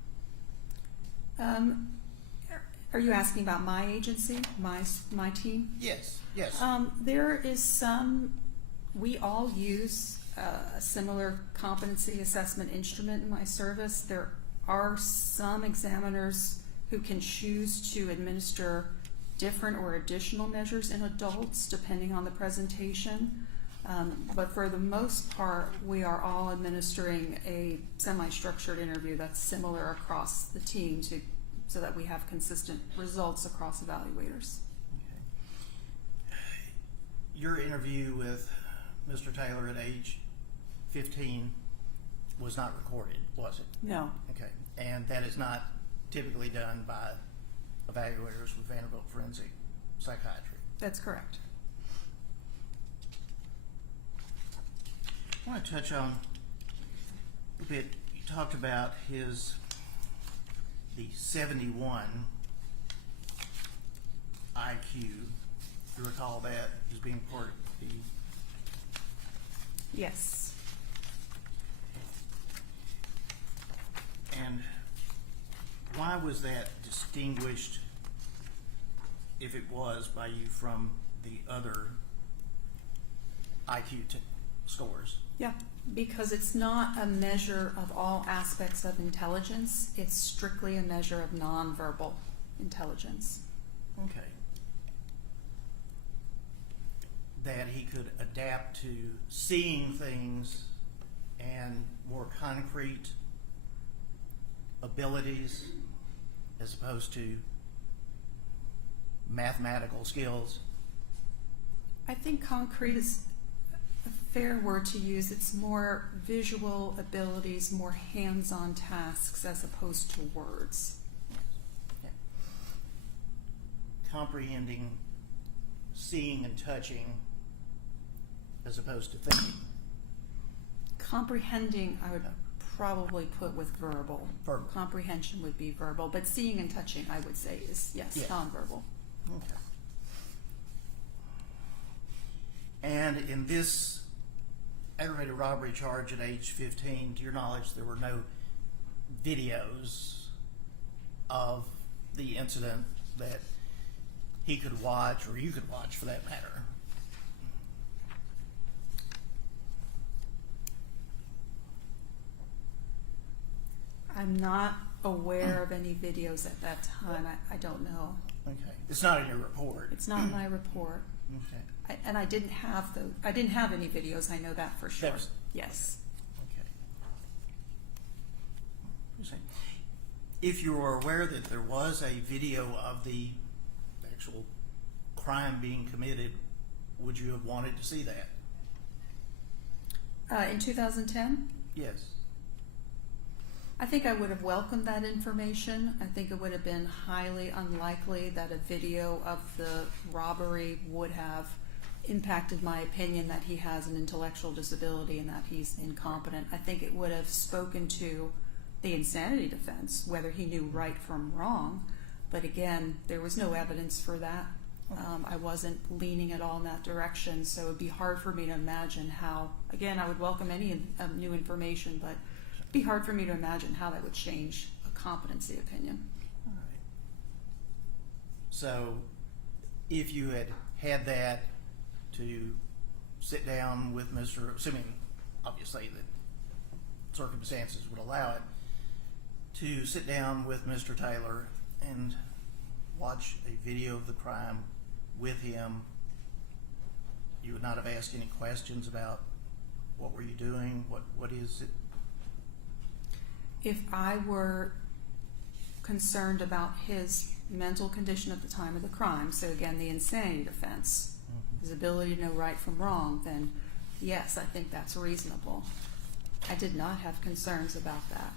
Are you asking about my agency, my team? Yes. Yes. There is some. We all use a similar competency assessment instrument in my service. There are some examiners who can choose to administer different or additional measures in adults depending on the presentation. But for the most part, we are all administering a semi-structured interview that's similar across the team so that we have consistent results across evaluators. Okay. Your interview with Mr. Taylor at age 15 was not recorded, was it? No. Okay. And that is not typically done by evaluators with Vanderbilt Forensic Psychiatry. That's correct. I want to touch on a bit. You talked about the 71 IQ. You recall that as being part of the. Yes. And why was that distinguished, if it was, by you from the other IQ scores? Yeah, because it's not a measure of all aspects of intelligence. It's strictly a measure of nonverbal intelligence. Okay. That he could adapt to seeing things and more concrete abilities as opposed to mathematical skills. I think concrete is a fair word to use. It's more visual abilities, more hands-on tasks as opposed to words. Yeah. Comprehending, seeing and touching as opposed to thinking. Comprehending, I would probably put with verbal. Verbal. Comprehension would be verbal, but seeing and touching, I would say, is, yes, Yeah. nonverbal. Okay. And in this aggravated robbery charge at age 15, to your knowledge, there were no videos of the incident that he could watch, or you could watch for that matter. I'm not aware of any videos at that time. I don't know. Okay. It's not in your report. It's not in my report. Okay. And I didn't have any videos. I know that for sure. That was- Yes. Okay. If you are aware that there was a video of the actual crime being committed, would you have wanted to see that? In 2010, Yes. I think I would have welcomed that information. I think it would have been highly unlikely that a video of the robbery would have impacted my opinion that he has an intellectual disability and that he's incompetent. I think it would have spoken to the insanity defense, whether he knew right from wrong. But again, there was no evidence for that. I wasn't leaning at all in that direction, so it would be hard for me to imagine how, again, I would welcome any new information, but it'd be hard for me to imagine how that would change a competency opinion. All right. So, if you had that to sit down with Mr., assuming obviously that circumstances would allow it, to sit down with Mr. Taylor and watch a video of the crime with him, you would not have asked any questions about what were you doing, what is it? If I were concerned about his mental condition at the time of the crime, so again, the insanity defense, his ability to know right from wrong, then yes, I think that's reasonable. I did not have concerns about that.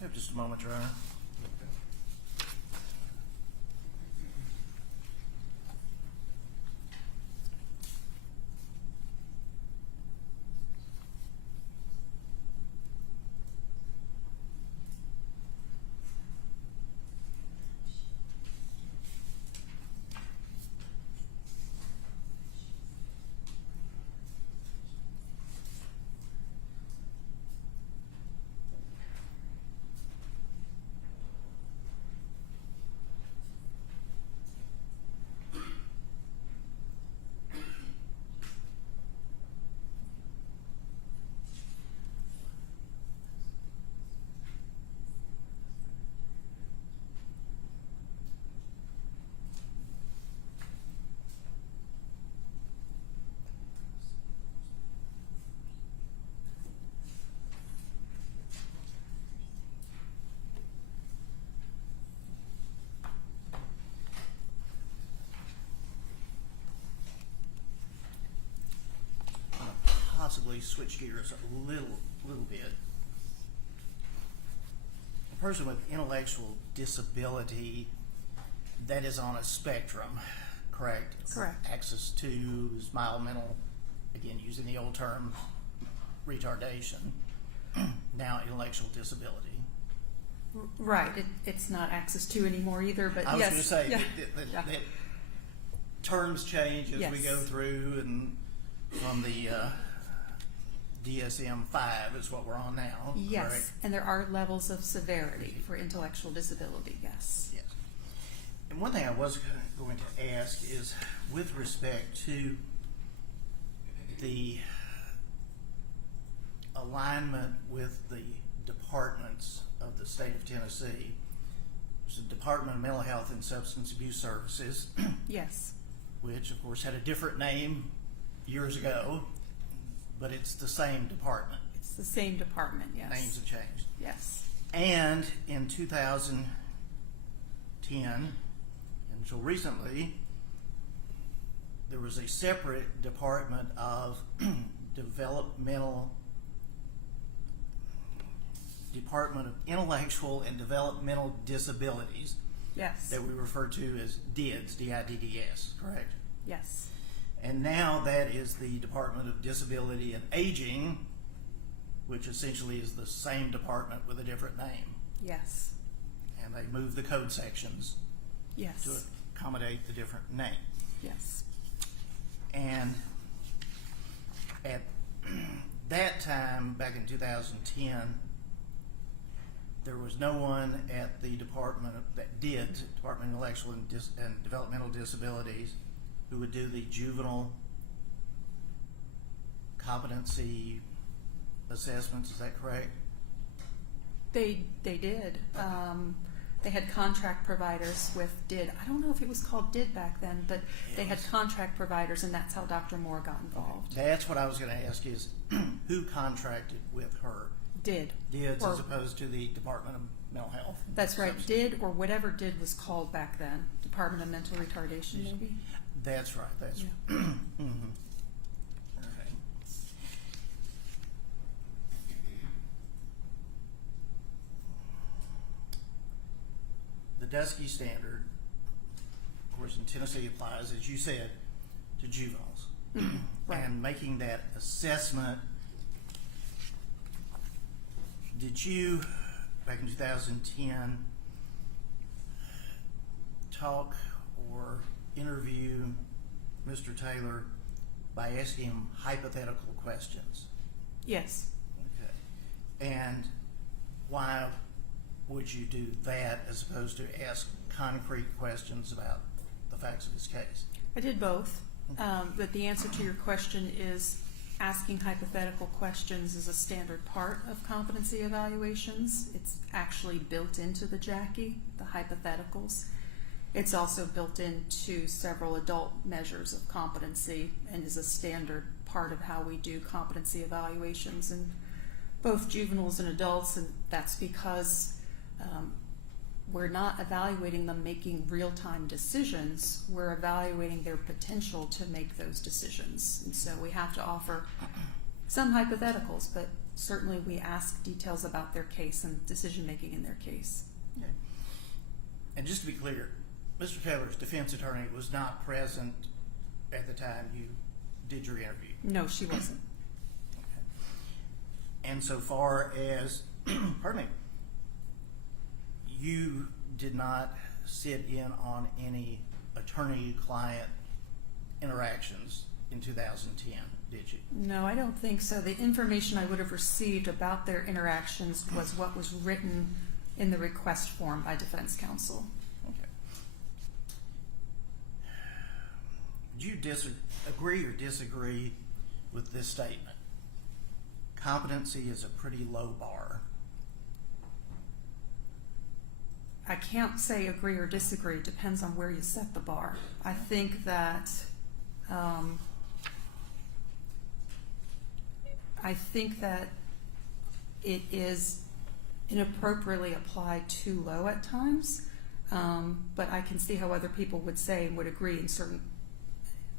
Have just a moment, Your Honor. Possibly switch gears a little bit. A person with intellectual disability that is on a spectrum, correct? Correct. Access to is mild mental, again using the old term retardation, now intellectual disability. Right, it's not access to anymore either, but I was yes. going to say yeah. that terms change as we Yes. go through, and from the DSM-5 is what we're on now. Yes, correct? and there are levels of severity for intellectual disability, yes. Yes. And one thing I was going to ask is, with respect to the alignment with the departments of the state of Tennessee, there's the Department of Mental Health and Substance Abuse Services, Yes, which of course had a different name years ago, but it's the same department. it's the same department, yes. Names have changed. Yes, And in 2010, until recently, there was a separate Department of Department of Intellectual and Developmental Disabilities yes, that we refer to as DIDS, D-I-D-D-S, correct? yes, And now that is the Department of Disability and Aging, which essentially is the same department with a different name. yes, And they moved the code sections yes, to accommodate the different name. yes, And at that time, back in 2010, there was no one at the department Department of Intellectual and Developmental Disabilities, who would do the juvenile competency assessments. Is that correct? They did. They had contract providers with DID. I don't know if it was called DID back then, but they had contract providers, and that's how Dr. Moore got involved. That's what I was going to ask is, who contracted with her. Did. Did Or- as opposed to the Department of Mental Health. That's right, Substance. did, or whatever did was called back then, Department of Mental Retardation, maybe? That's right. That's Yeah. Mhm. Okay. The Dusky standard, of course, in Tennessee applies, as you said, to juveniles. Right. And making that assessment, did you, back in 2010, talk or interview Mr. Taylor by asking him hypothetical questions? Yes. Okay. And why would you do that as opposed to ask concrete questions about the facts of his case? I did both, but the answer to your question is asking hypothetical questions is a standard part of competency evaluations. It's actually built into the JACI, the hypotheticals. It's also built into several adult measures of competency and is a standard part of how we do competency evaluations in both juveniles and adults, and that's because we're not evaluating them making real-time decisions. We're evaluating their potential to make those decisions. And so we have to offer some hypotheticals, but certainly we ask details about their case and decision-making in their case. Okay. And just to be clear, Mr. Taylor's defense attorney was not present at the time you did your interview. No, she wasn't. Okay. And so far as, pardon me, you did not sit in on any attorney-client interactions in 2010, did you? No, I don't think so. The information I would have received about their interactions was what was written in the request form by defense counsel. Okay. Would you agree or disagree with this statement? Competency is a pretty low bar. I can't say agree or disagree. It depends on where you set the bar. I think that it is inappropriately applied too low at times, but I can see how other people would say and would agree in certain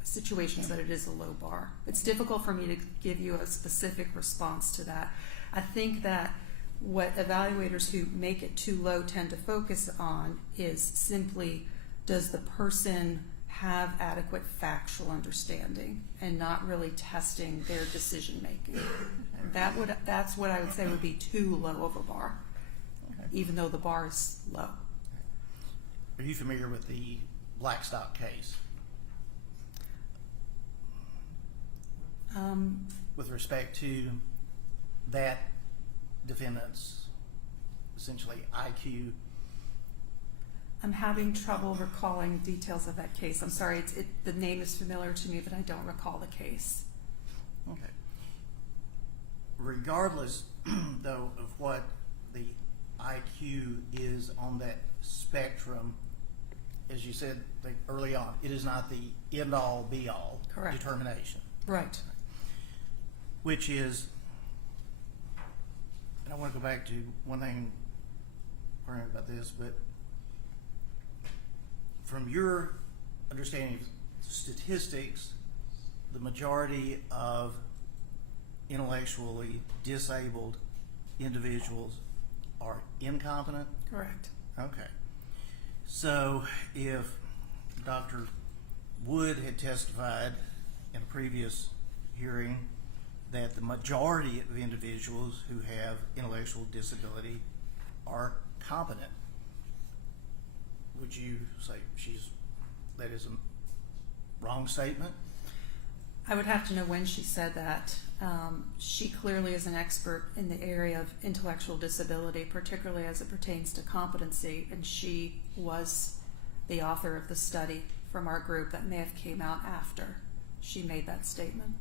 situations that it is a low bar. It's difficult for me to give you a specific response to that. I think that what evaluators who make it too low tend to focus on is simply, does the person have adequate factual understanding, and not really testing their decision making. That's what I would say would be too low of a bar, Okay. even though the bar is low. Are you familiar with the Blackstock case with respect to that defendant's essentially IQ? I'm having trouble recalling details of that case. I'm sorry, the name is familiar to me, but I don't recall the case. Okay. Regardless, though, of what the IQ is on that spectrum, as you said early on, it is not the end-all, be-all Correct. determination. Right. Which is, and I want to go back to one thing about this, but from your understanding of statistics, the majority of intellectually disabled individuals are incompetent? Correct. Okay. So if Dr. Wood had testified in a previous hearing that the majority of individuals who have intellectual disability are competent, would you say that is a wrong statement? I would have to know when she said that. She clearly is an expert in the area of intellectual disability, particularly as it pertains to competency, and she was the author of the study from our group that may have came out after she made that statement.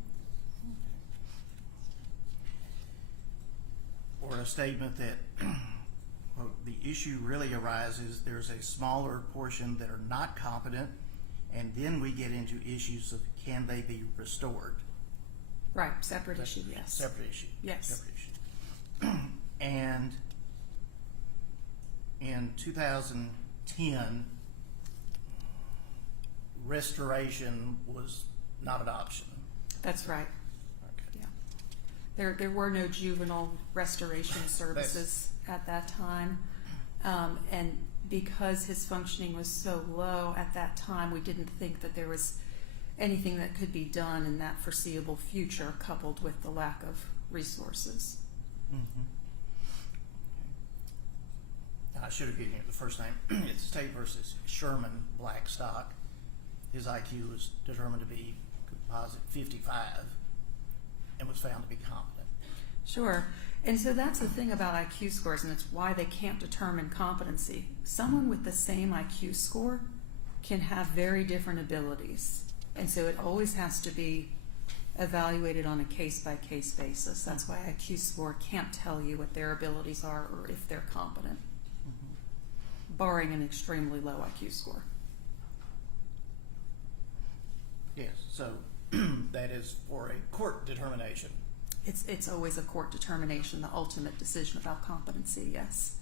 Or a statement that quote, the issue really arises, there's a smaller portion that are not competent, and then we get into issues of can they be restored? Right, separate issue, yes. Separate issue. Yes. Separate issue. And in 2010, restoration was not an option. That's right, Okay. yeah. There were no juvenile restoration services at that time. And because his functioning was so low at that time, we didn't think that there was anything that could be done in that foreseeable future, coupled with the lack of resources. Mm-hmm. I should have given you the first name. It's State versus Sherman Blackstock. His IQ was determined to be composite 55 and was found to be competent. Sure. And so that's the thing about IQ scores, and it's why they can't determine competency. Someone with the same IQ score can have very different abilities. And so it always has to be evaluated on a case-by-case basis. That's why IQ score can't tell you what their abilities are or if they're competent, barring an extremely low IQ score. Yes, so that is for a court determination. It's always a court determination, the ultimate decision about competency, yes.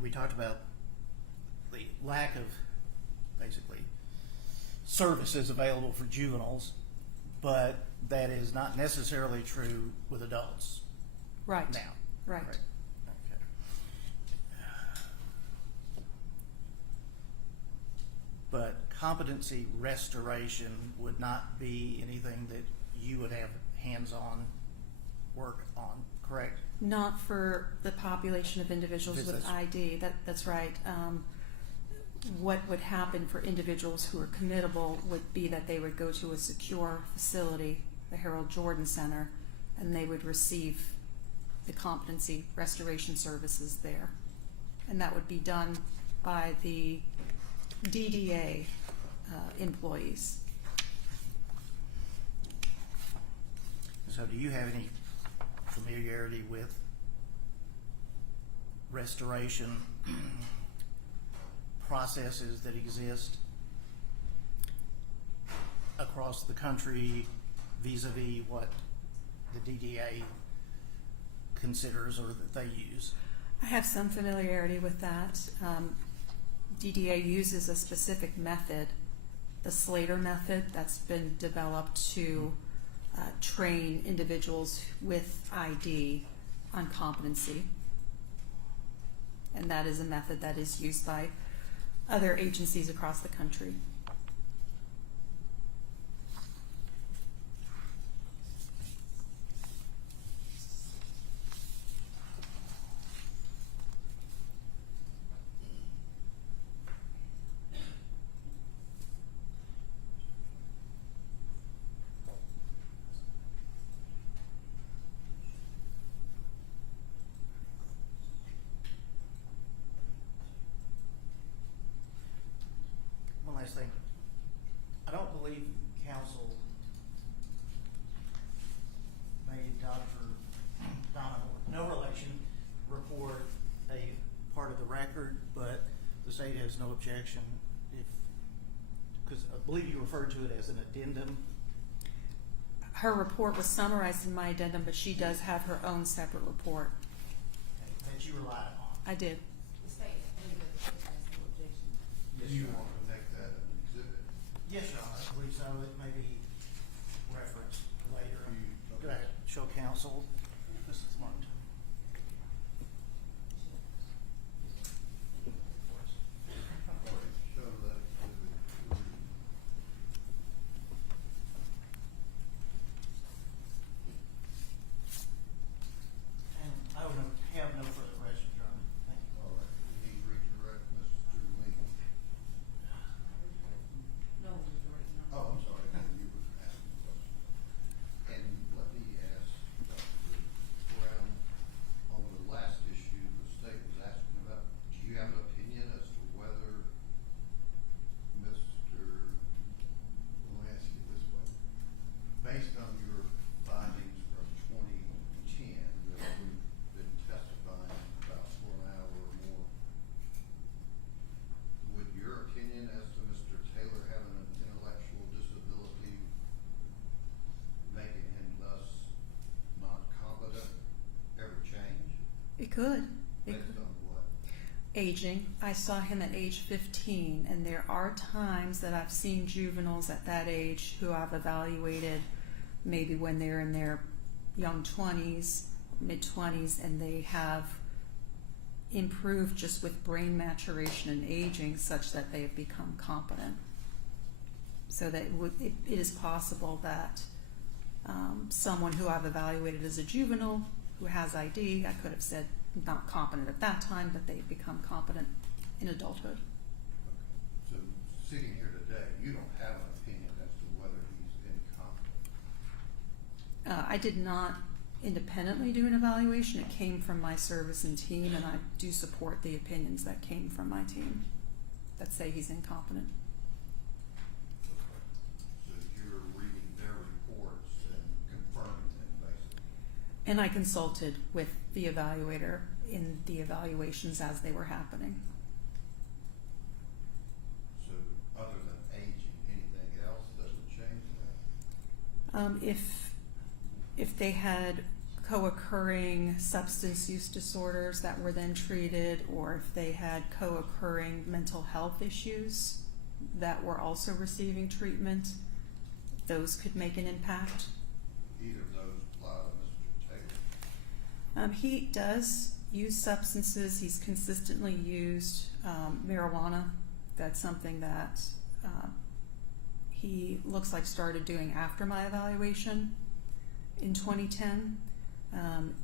We talked about the lack of, basically, services available for juveniles, but that is not necessarily true with adults Right. now. Right. Okay. But competency restoration would not be anything that you would have hands-on work on, correct? Not for the population of individuals with Business. ID. That's right. What would happen for individuals who are committable would be that they would go to a secure facility, the Harold Jordan Center, and they would receive the competency restoration services there. And that would be done by the DDA employees. So do you have any familiarity with restoration processes that exist across the country vis-a-vis what the DDA considers or that they use? I have some familiarity with that. DDA uses a specific method, the Slater method, that's been developed to train individuals with ID on competency. And that is a method that is used by other agencies across the country. One last thing. I don't believe council made Dr. Dominic, no relation, report a part of the record, but the state has no objection if, because I believe you referred to it as an addendum. Her report was summarized in my addendum, but she does have her own separate report. That you relied upon. I did. The state, has no objection. Yes, Do you Your Honor. want to make that an exhibit? Yes, Your Honor, I believe so. It may be referenced later. Okay. Go ahead, show counsel. This is marked. All right, show that exhibit. And I would have no further questions, Your Honor. Thank you. All right, we need to redirect Mr. Lincoln. No, majority, no. Oh, I'm sorry, you were asking a question. And let me ask Dr. could. Based on what? Aging. I saw him at age 15, and there are times that I've seen juveniles at that age who I've evaluated maybe when they're in their young 20s, mid-20s, and they have improved just with brain maturation and aging such that they've become competent. So that it is possible that someone who I've evaluated as a juvenile who has ID, I could have said not competent at that time, but they've become competent in adulthood. Okay. So sitting here today, you don't have an opinion as to whether he's incompetent? I did not independently do an evaluation. It came from my service and team, and I do support the opinions that came from my team that say he's incompetent. So you're reading their reports and confirming them, basically? And I consulted with the evaluator in the evaluations as they were happening. So other than aging, anything else doesn't change that? If they had co-occurring substance use disorders that were then treated, or if they had co-occurring mental health issues that were also receiving treatment, those could make an impact. Either of those apply to Mr. Taylor? He does use substances. He's consistently used marijuana. That's something that he looks like started doing after my evaluation in 2010.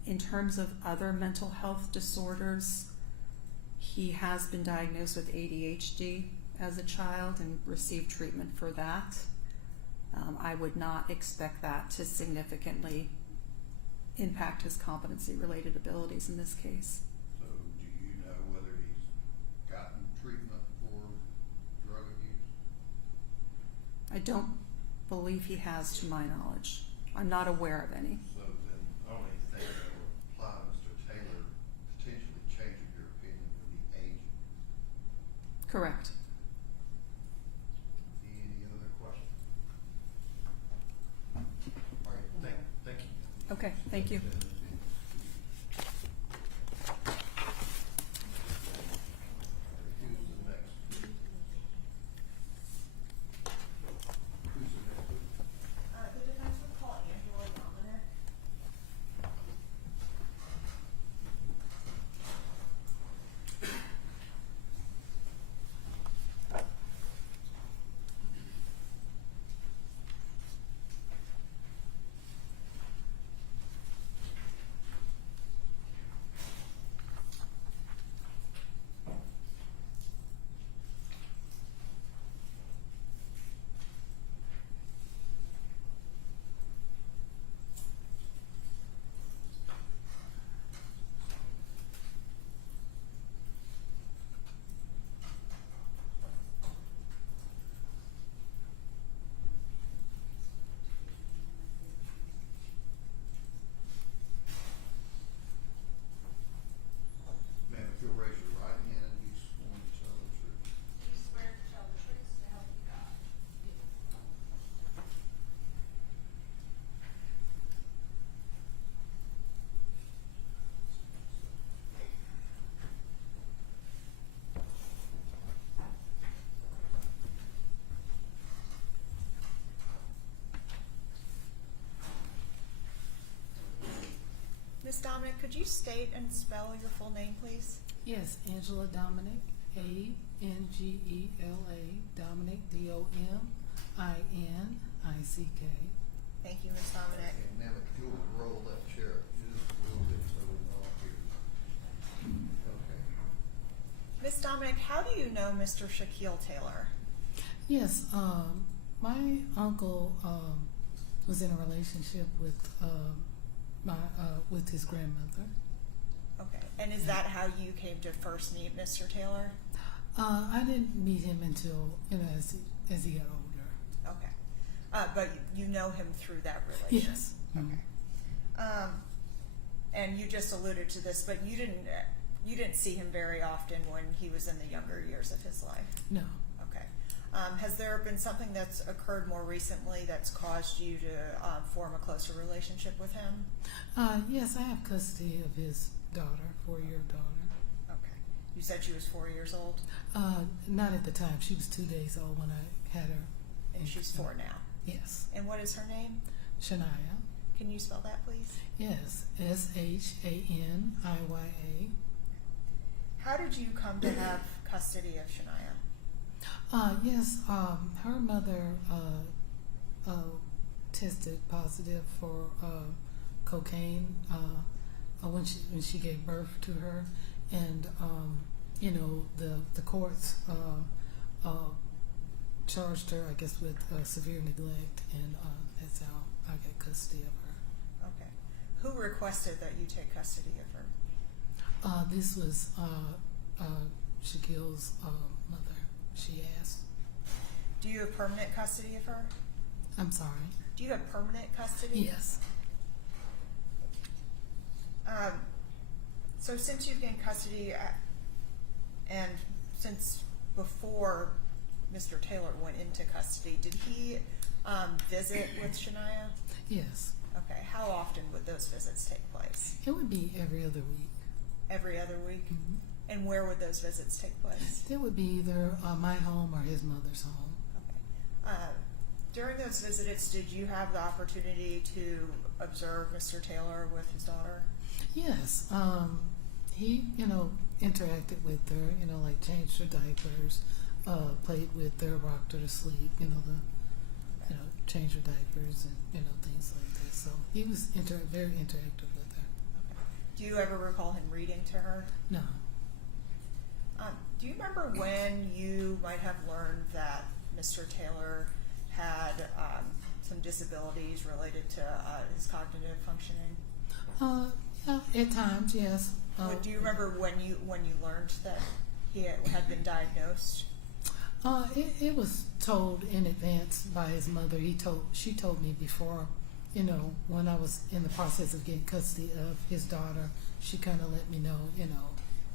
In terms of other mental health disorders, he has been diagnosed with ADHD as a child and received treatment for that. I would not expect that to significantly impact his competency-related abilities in this case. So do you know whether he's gotten treatment for drug abuse? I don't believe he has, to my knowledge. I'm not aware of any. So then the only thing that would apply to Mr. Taylor potentially changing your opinion would be aging. Correct. Any other questions? All right, thank you. Okay, thank you. Who's the next? Who's the next? The defense would call Angela Dominic. Ma'am, if you'll raise your right hand, you sworn to tell the truth. Do you swear to tell the truth to help you God? Ms. Dominic, could you state and spell your full name, please? Yes, Angela Dominic, Angela, Dominic, Dominick. Thank you, Ms. Dominic. Okay, ma'am, if you'll roll that chair just a little bit so we all hear. Okay. Ms. Dominic, how do you know Mr. Shaquille Taylor? Yes, my uncle was in a relationship with with his grandmother. Okay, and is that how you came to first meet Mr. Taylor? I didn't meet him until as he got older. Okay, but you know him through that relation? Yes. Okay. And you just alluded to this, but you didn't see him very often when he was in the younger years of his life? No. Okay. Has there been something that's occurred more recently that's caused you to form a closer relationship with him? Yes, I have custody of daughter, 4-year daughter. Okay. You said she was 4 years old, Not at the time. She was 2 days old when I had her. and she's 4 now. Yes. And what is her name? Shania. Can you spell that, please? Yes. Shaniya. How did you come to have custody of Shania? Yes. Her mother tested positive for cocaine when she gave birth to her, and the courts charged her, I guess, with severe neglect, and that's how I got custody of her. Okay. Who requested that you take custody of her? This was Shaquille's mother. She asked. Do you have permanent custody of her? I'm sorry. Do you have permanent custody? Yes. So since you've gained custody, and since before Mr. Taylor went into custody, did he visit with Shania? Yes. Okay. How often would those visits take place? It would be every other week. Every other week? Mm-hmm. And where would those visits take place? It would be either my home or his mother's home. Okay. During those visits, did you have the opportunity to observe Mr. Taylor with his daughter? Yes. He, interacted with her, like changed her diapers, played with her, rocked her to sleep, changed her diapers and, things like that. So he was very interactive with her. Okay. Do you ever recall him reading to her? No. Do you remember when you might have learned that Mr. Taylor had some disabilities related to his cognitive functioning? Yeah, at times, yes. Do you remember when you learned that he had been diagnosed? It was told in advance by his mother. She told me before, when I was in the process of getting custody of his daughter. She kind of let me know,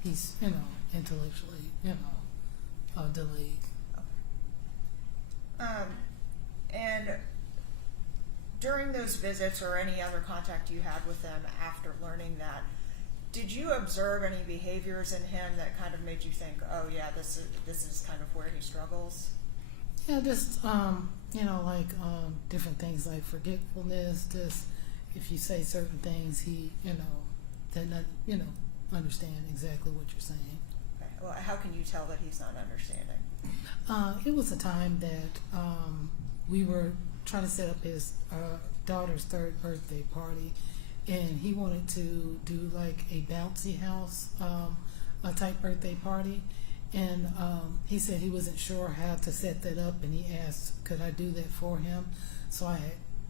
he's, intellectually, delayed. And during those visits or any other contact you had with them after learning that, did you observe any behaviors in him that kind of made you think, oh yeah, this is kind of where he struggles? Yeah, just different things like forgetfulness. Just if you say certain things, he doesn't understand exactly what you're saying. Okay. Well, how can you tell that he's not understanding? It was a time that we were trying to set up his daughter's 3rd birthday party, and he wanted to do like a bouncy house type birthday party, and he said he wasn't sure how to set that up, and he asked could I do that for him. So I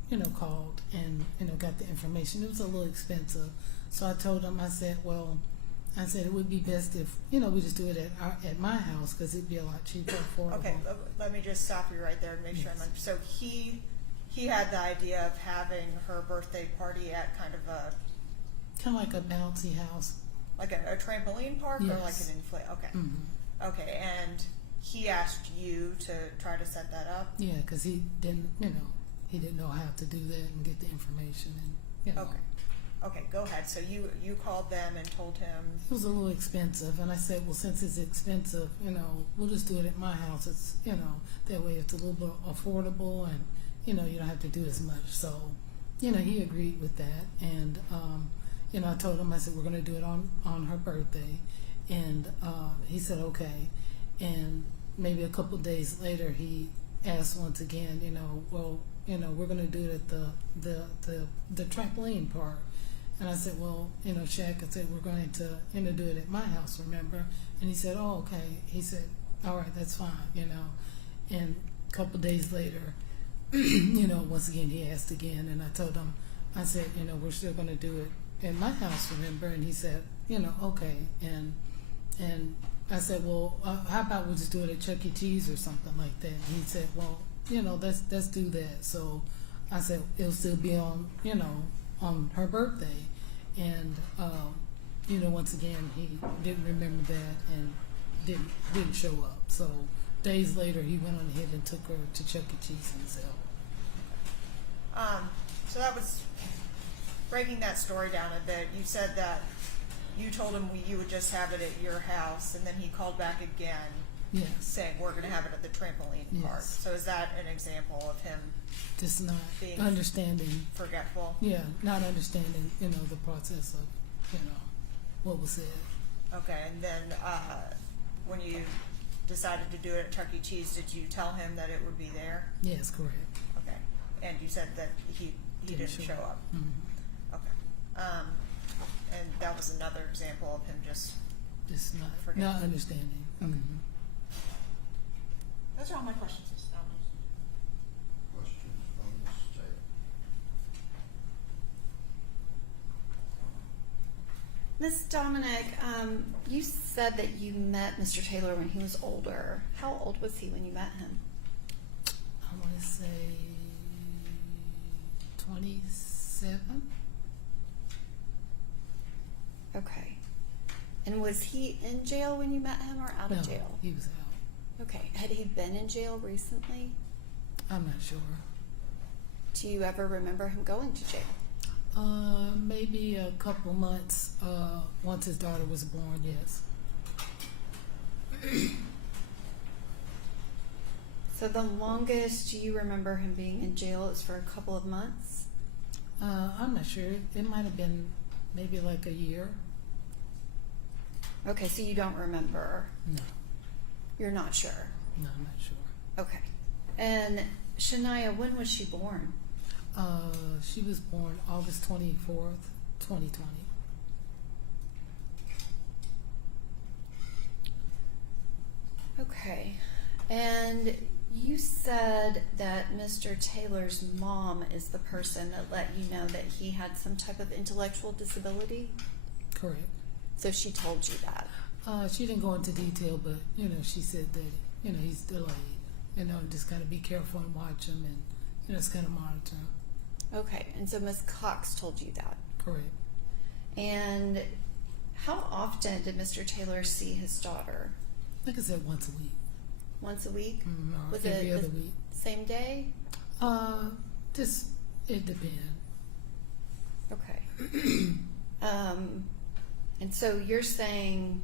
had called and got the information. It was a little expensive, so I told him, I said it would be best if we just do it at my house, because it'd be a lot cheaper, affordable. Okay, let me just stop you right there and make sure I'm so he had the idea of having her birthday party at kind of like a bouncy house. like a trampoline park, or like Yes. an inflate. Okay. Mm-hmm. Okay, and he asked you to try to set that up. Yeah, because he didn't know how to do that and get the information, and Okay, go ahead. So you called them and told him. It was a little expensive, and I said, well, since it's expensive, we'll just do it at my house. It's, that way it's a little bit affordable, and, you don't have to do as much. So, he agreed with that, and, I told him, I said, we're going to do it on her birthday, and he said, okay, and maybe a couple of days later, he asked once again, we're going to do it at the trampoline park. And I said, well, Shaq, I said, we're going to, do it at my house, remember? And he said, oh, okay. He said, all right, that's fine, And a couple days later, once again, he asked again. And I told him, I said, we're still going to do it at my house, remember? And he said, okay. And I said, well, how about we just do it at Chuck E. Cheese or something like that? And he said, well, let's do that. So I said, it'll still be on, on her birthday, and once again he didn't remember that and didn't show up. So days later he went on ahead and took her to Chuck E. Cheese himself. So that was breaking that story down a bit. You said that you told him you would just have it at your house, and then he called back again Yes. saying, we're gonna have it at the trampoline park. Yes. So is that an example of him Just not Being- understanding. forgetful? Yeah, not understanding, the process of, what was said. Okay, and then, when you decided to do it at Chuck E. Cheese, did you tell him that it would be there? Yes, correct. Okay, and you said that he didn't show up? Mhm. Okay. And that was another example of him just, Just not Forget. understanding. Mhm. those are all my questions, Mrs. Dominic. Questions from Ms. Taylor? Miss Dominic, you said that you met Mr. Taylor when he was older. How old was he when you met him? I want to say 27. Okay. And was he in jail when you met him or out No, of jail? he was out. Okay. Had he been in jail recently? I'm not sure. Do you ever remember him going to jail? Maybe a couple months once his daughter was born. Yes. So the longest you remember him being in jail is for a couple of months? I'm not sure. It might have been maybe like a year. Okay, so you don't remember. No, You're not sure. no, I'm not sure. Okay. And Shania, when was she born? She was born August 24th, 2020. Okay. And you said that Mr. Taylor's mom is the person that let you know that he had some type of intellectual disability? Correct. So she told you that. She didn't go into detail, but she said that he's delayed. Just kind of be careful and watch him, and just kind of monitor him. Okay, and so Miss Cox told you that. Correct. And how often did Mr. Taylor see his daughter? Like I said, once a week. Once a week? Or Was every it other the week. same day? Just it depends. Okay. And so you're saying,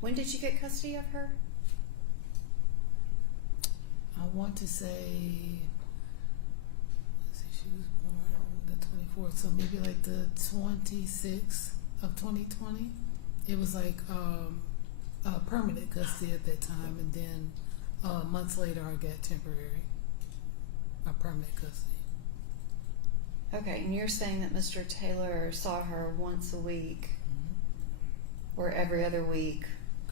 when did you get custody of her? I want to say, let's see, she was born the 24th, so maybe like the 26th of 2020. It was like permanent custody at that time, and then months later I got temporary, permanent custody. Okay, and you're saying that Mr. Taylor saw her once a week or every other week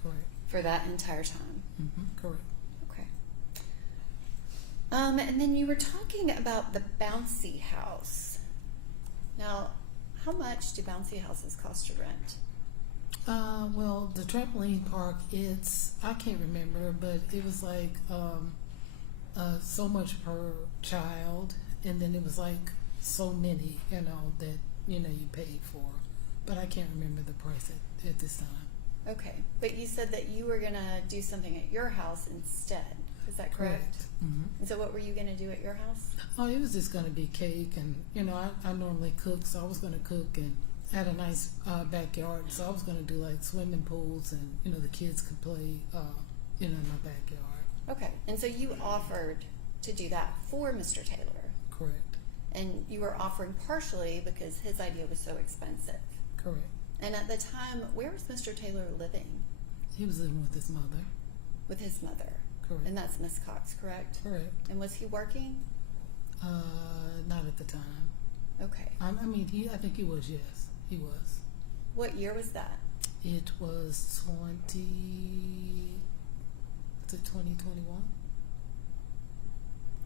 Correct. for that entire time? Correct. Okay. And then you were talking about the bouncy house. Now, how much do bouncy houses cost to rent? Well, the trampoline park, I can't remember, but it was like so much per child, and then it was like so many, that you paid for. But I can't remember the price at this time. Okay, but you said that you were gonna do something at your house instead. Is that correct? And so what were you gonna do at your house? Oh, it was just gonna be cake, and I normally cook, so I was gonna cook and had a nice backyard, so I was gonna do like swimming pools, and the kids could play, in my backyard. Okay, and so you offered to do that for Mr. Taylor, Correct. and you were offering partially because his idea was so expensive. Correct. And at the time, where was Mr. Taylor living? He was living with his mother. With his mother. Correct. And that's Miss Cox, correct? Correct. And was he working? Not at the time. Okay. I think he was. Yes, he was. What year was that? It was 2021?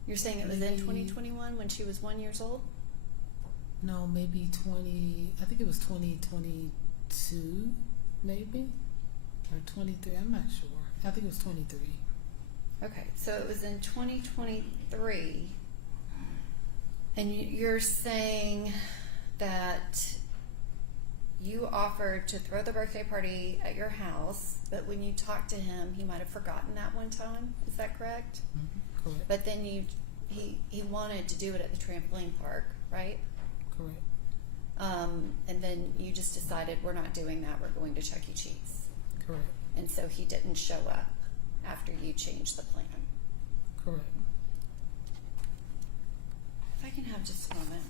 You're saying it was in Maybe- 2021 when she was 1 year old? No, maybe I think it was 2022, maybe? Or 23, I'm not sure. I think it was 23. Okay, so it was in 2023, and you're saying that you offered to throw the birthday party at your house, but when you talked to him, he might have forgotten that one time. Is that correct? Correct. But then he wanted to do it at the trampoline park, right? Correct. and then you just decided we're not doing that. We're going to Chuck E. Cheese, Correct. and so he didn't show up after you changed the plan. Correct. If I can have just a moment.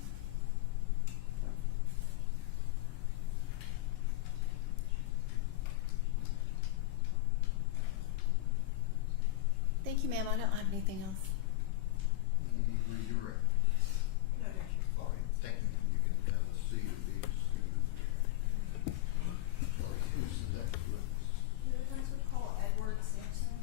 Thank you, ma'am. I don't have anything else. Redirect. All right, thank you. You can have a seat of these. All right, who's the next witness? Call Edward Samson.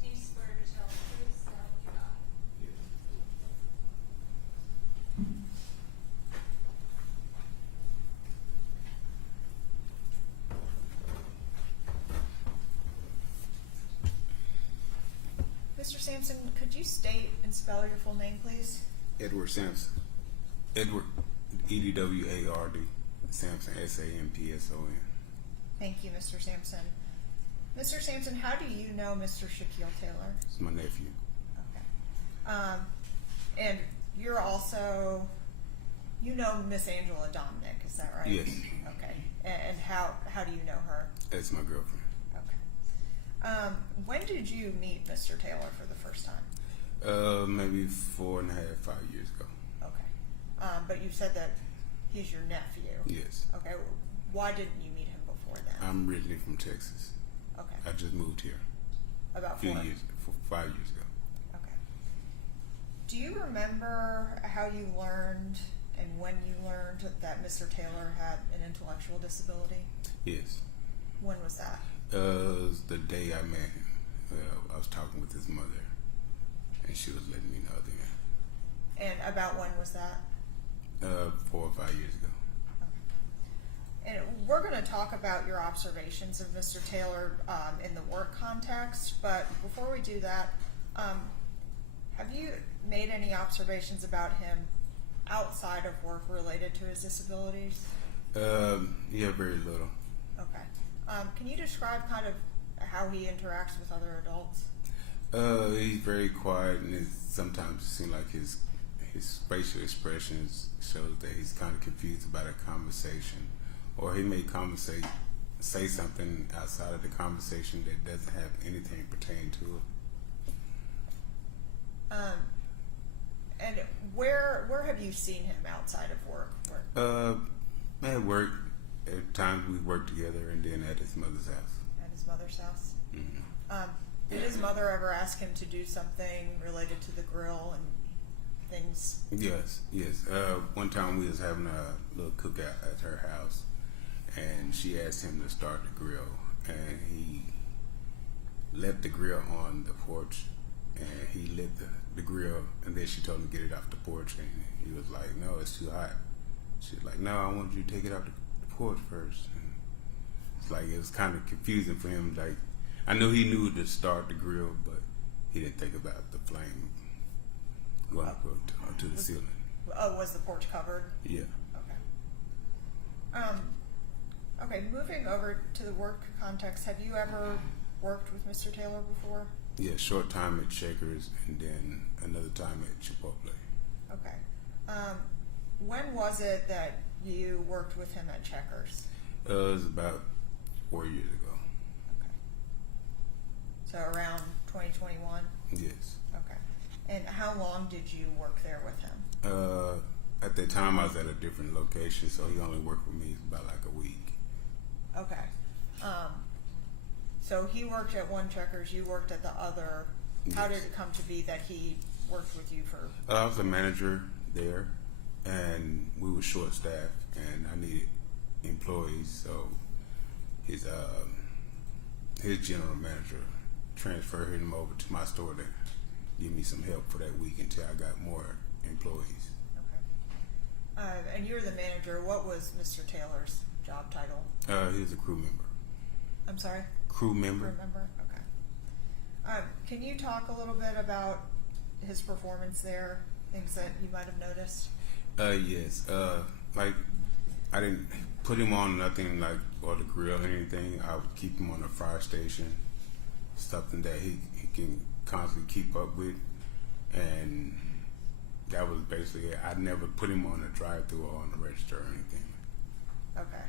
Do you swear to tell the truth, so help you God? Mr. Samson, could you state and spell your full name, please? Edward Samson. Edward, EDWARD. Samson, SAMPSON. Thank you, Mr. Samson. Mr. Samson, how do you know Mr. Shaquille Taylor? It's my nephew. Okay. And you're also, you know Miss Angela Dominic, is that right? Yes. Okay. And how do you know her? That's my girlfriend. Okay. When did you meet Mr. Taylor for the first time? Maybe 4.5, 5 years ago. Okay. But you said that he's your nephew. Yes. Okay. Why didn't you meet him before then? I'm originally from Texas. Okay. I just moved here About a few 4. years, 5 years ago. Okay. Do you remember how you learned and when you learned that Mr. Taylor had an intellectual disability? Yes. When was that? It was the day I met him. I was talking with his mother, and she was letting me know then. And about when was that? 4 or 5 years ago. And we're going to talk about your observations of Mr. Taylor in the work context, but before we do that, have you made any observations about him outside of work related to his disabilities? Yeah, very little. Okay. Can you describe kind of how he interacts with other adults? He's very quiet, and sometimes it seems like his facial expressions shows that he's kind of confused about a conversation, or he may say something outside of the conversation that doesn't have anything pertaining to it. And where have you seen him outside of work? At work, at times we work together, and then at his mother's house. At his mother's house? Mm-hmm. Did his mother ever ask him to do something related to the grill and things? Yes. One time we was having a little cookout at her house, and she asked him to start the grill, and he left the grill on the porch, and he lit the grill, and then she told him to get it off the porch, and he was like, "No, it's too hot." She was like, "No, I want you to take it off the porch first." And it's like it was kind of confusing for him. Like I knew he knew to start the grill, but he didn't think about the flame going up to the ceiling. Oh, was the porch covered? Yeah. Okay. Okay, moving over to the work context, have you ever worked with Mr. Taylor before? Yeah, short time at Checkers, and then another time at Chipotle. Okay. When was it that you worked with him at Checkers? It was about 4 years ago. Okay. So around 2021? Yes. Okay. And how long did you work there with him? At that time, I was at a different location, so he only worked with me about like a week. Okay. So he worked at one Checkers, you worked at the other. How Yes. did it come to be that he worked with you for? I was a manager there, and we were short staffed, and I needed employees. So his general manager transferred him over to my store to give me some help for that week until I got more employees. Okay. And you're the manager. What was Mr. Taylor's job title? He was a crew member. I'm sorry? Crew member. Remember? Okay. Can you talk a little bit about his performance there? Things that you might have noticed? Yes. Like I didn't put him on nothing like or the grill or anything. I would keep him on the fire station, something that he can constantly keep up with, and that was basically it. I never put him on a drive-through or on the register or anything. Okay.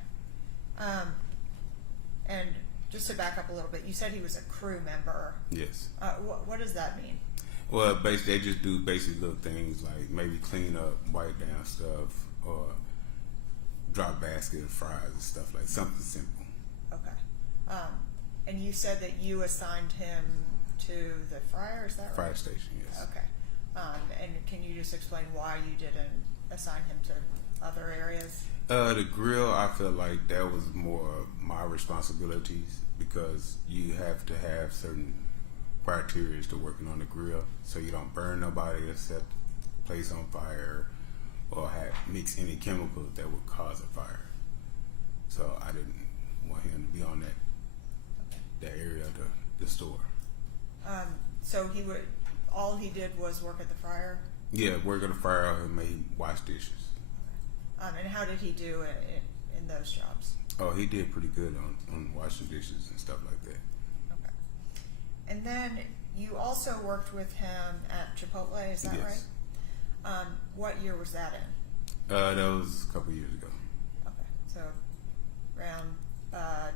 And just to back up a little bit, you said he was a crew member. Yes. What does that mean? Well, basically, they just do basic little things like maybe clean up, wipe down stuff, or drop basket of fries and stuff like something simple. Okay. And you said that you assigned him to the fryer, is that right? Fire station, yes. Okay. And can you just explain why you didn't assign him to other areas? The grill, I feel like that was more my responsibilities because you have to have certain criteria to working on the grill so you don't burn nobody or set the place on fire or mix any chemicals that would cause a fire. So I didn't want him to be on that area of the store. So all he did was work at the fryer? Yeah, work at the fire and made wash dishes. And how did he do in those jobs? Oh, he did pretty good on washing dishes and stuff like that. Okay. And then you also worked with him at Chipotle, is that Yes. right? What year was that in? That was a couple years ago. Okay, so around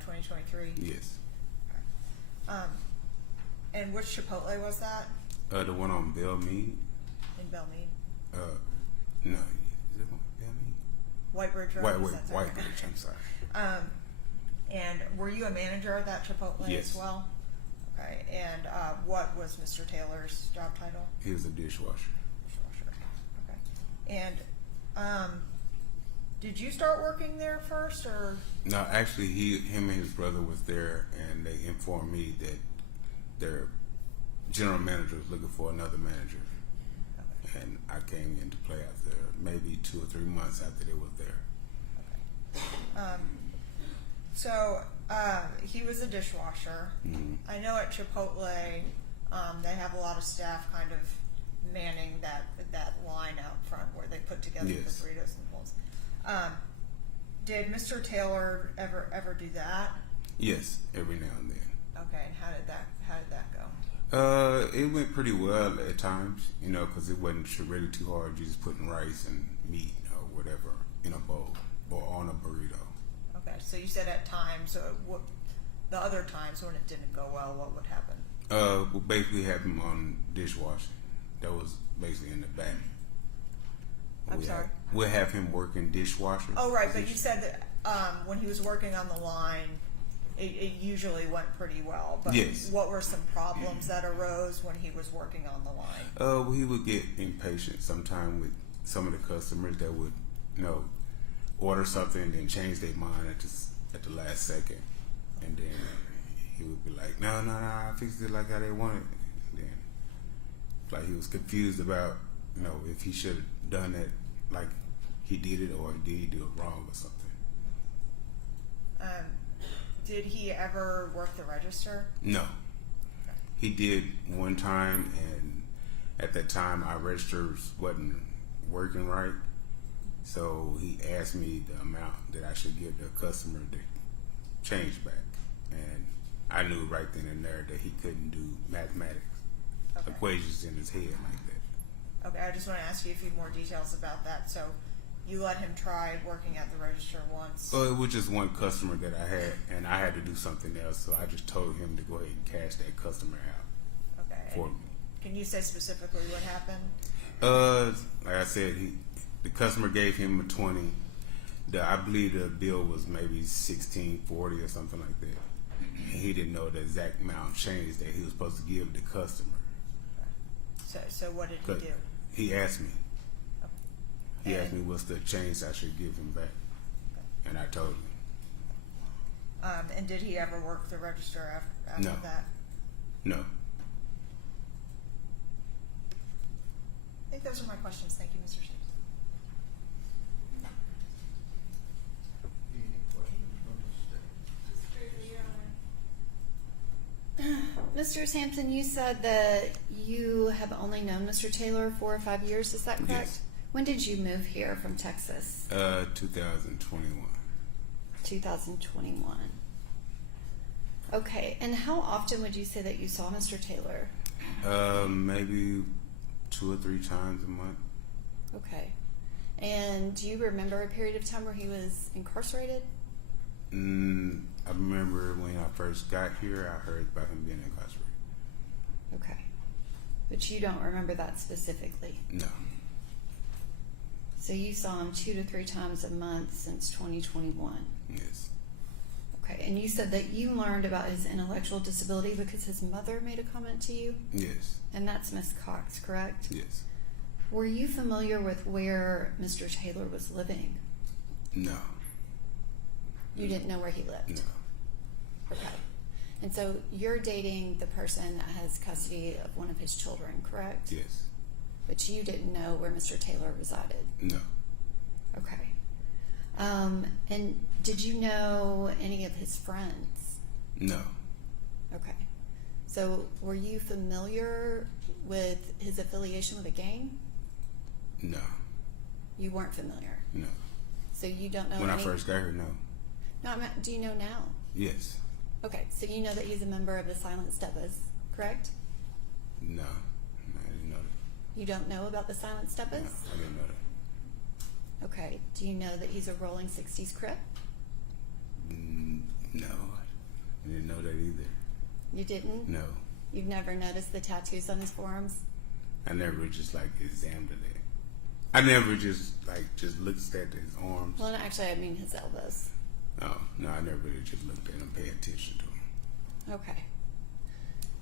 2023? Yes. And which Chipotle was that? The one on Belmont. In Belmont? No. Is it on Belmont? White Ridge Road? is that White right? Ridge, I'm sorry. And were you a manager at that Chipotle Yes. as well? Okay, and what was Mr. Taylor's job title? He was a dishwasher. Dishwasher. Okay. And did you start working there first, or? No, actually, him and his brother was there, and they informed me that their general manager was looking for another manager. Okay. And I came into play after maybe 2 or 3 months after they was there. Okay. So he was a dishwasher. Mhm. I know at Chipotle they have a lot of staff kind of manning that line out front where they put together Yes. the burritos and bowls. Did Mr. Taylor ever do that? Yes, every now and then. Okay, and how did that go? It went pretty well at times, because it wasn't really too hard. You just putting rice and meat or whatever in a bowl or on a burrito. Okay, so you said at times. So the other times when it didn't go well, what would happen? We'll basically have him on dishwashing. That was basically in the back. I'm sorry? We'll have him working dishwasher. Oh, right, but you said that when he was working on the line, it usually went pretty well. But Yes. what were some problems that arose when he was working on the line? Well, he would get impatient sometime with some of the customers that would, order something and then change their mind at the last second, and then he would be like, "No, I fixed it like how they wanted." And then, like he was confused about, if he should have done it like he did it or did he do it wrong or something. Did he ever work the register? No. He did one time, and at that time our registers wasn't working right. So he asked me the amount that I should give the customer to change back. And I knew right then and there that he couldn't do mathematics, equations in his head like that. Okay, I just want to ask you a few more details about that. So you let him try working at the register once? Well, it was just one customer that I had, and I had to do something else. So I just told him to go ahead and cash that customer out Okay. for me. Can you say specifically what happened? Like I said, the customer gave him a 20. I believe the bill was maybe $16.40 or something like that. and he didn't know the exact amount of change that he was supposed to give the customer. So what did he 'Cause do? he asked me. He asked And- me what's the change I should give him back, and I told him. And did he ever work the register after No. that? No. I think those are my questions. Thank you, Mr. Sampson. Any questions from the state? Just briefly, Your Honor. Mr. Sampson, you said that you have only known Mr. Taylor 4 or 5 years. Is that correct? Yes. When did you move here from Texas? 2021. 2021. Okay, and how often would you say that you saw Mr. Taylor? Maybe 2 or 3 times a month. Okay. And do you remember a period of time where he was incarcerated? I remember when I first got here, I heard about him being incarcerated. Okay. But you don't remember that specifically. No. So you saw him 2 to 3 times a month since 2021. Yes. Okay, and you said that you learned about his intellectual disability because his mother made a comment to you? Yes. And that's Miss Cox, correct? Yes. Were you familiar with where Mr. Taylor was living? No. You didn't know where he lived? No. Okay. And so you're dating the person that has custody of one of his children, correct? Yes. But you didn't know where Mr. Taylor resided? No. Okay. And did you know any of his friends? No. Okay. So were you familiar with his affiliation with a gang? No. You weren't familiar. No. So you don't know When I any... first got here, no. No, do you know now? Yes. Okay, so you know that he's a member of the Silent Steppers, correct? No. I didn't know that. You don't know about the Silent No, Steppers? I didn't know that. Okay. Do you know that he's a Rolling 60s Crip? No. I didn't know that either. You didn't? No. You've never noticed the tattoos on his forearms? I never just examined it. I never just looked at his arms. Well, actually, I mean his elbows. Oh, no, I never really just looked at him, paid attention to him. Okay.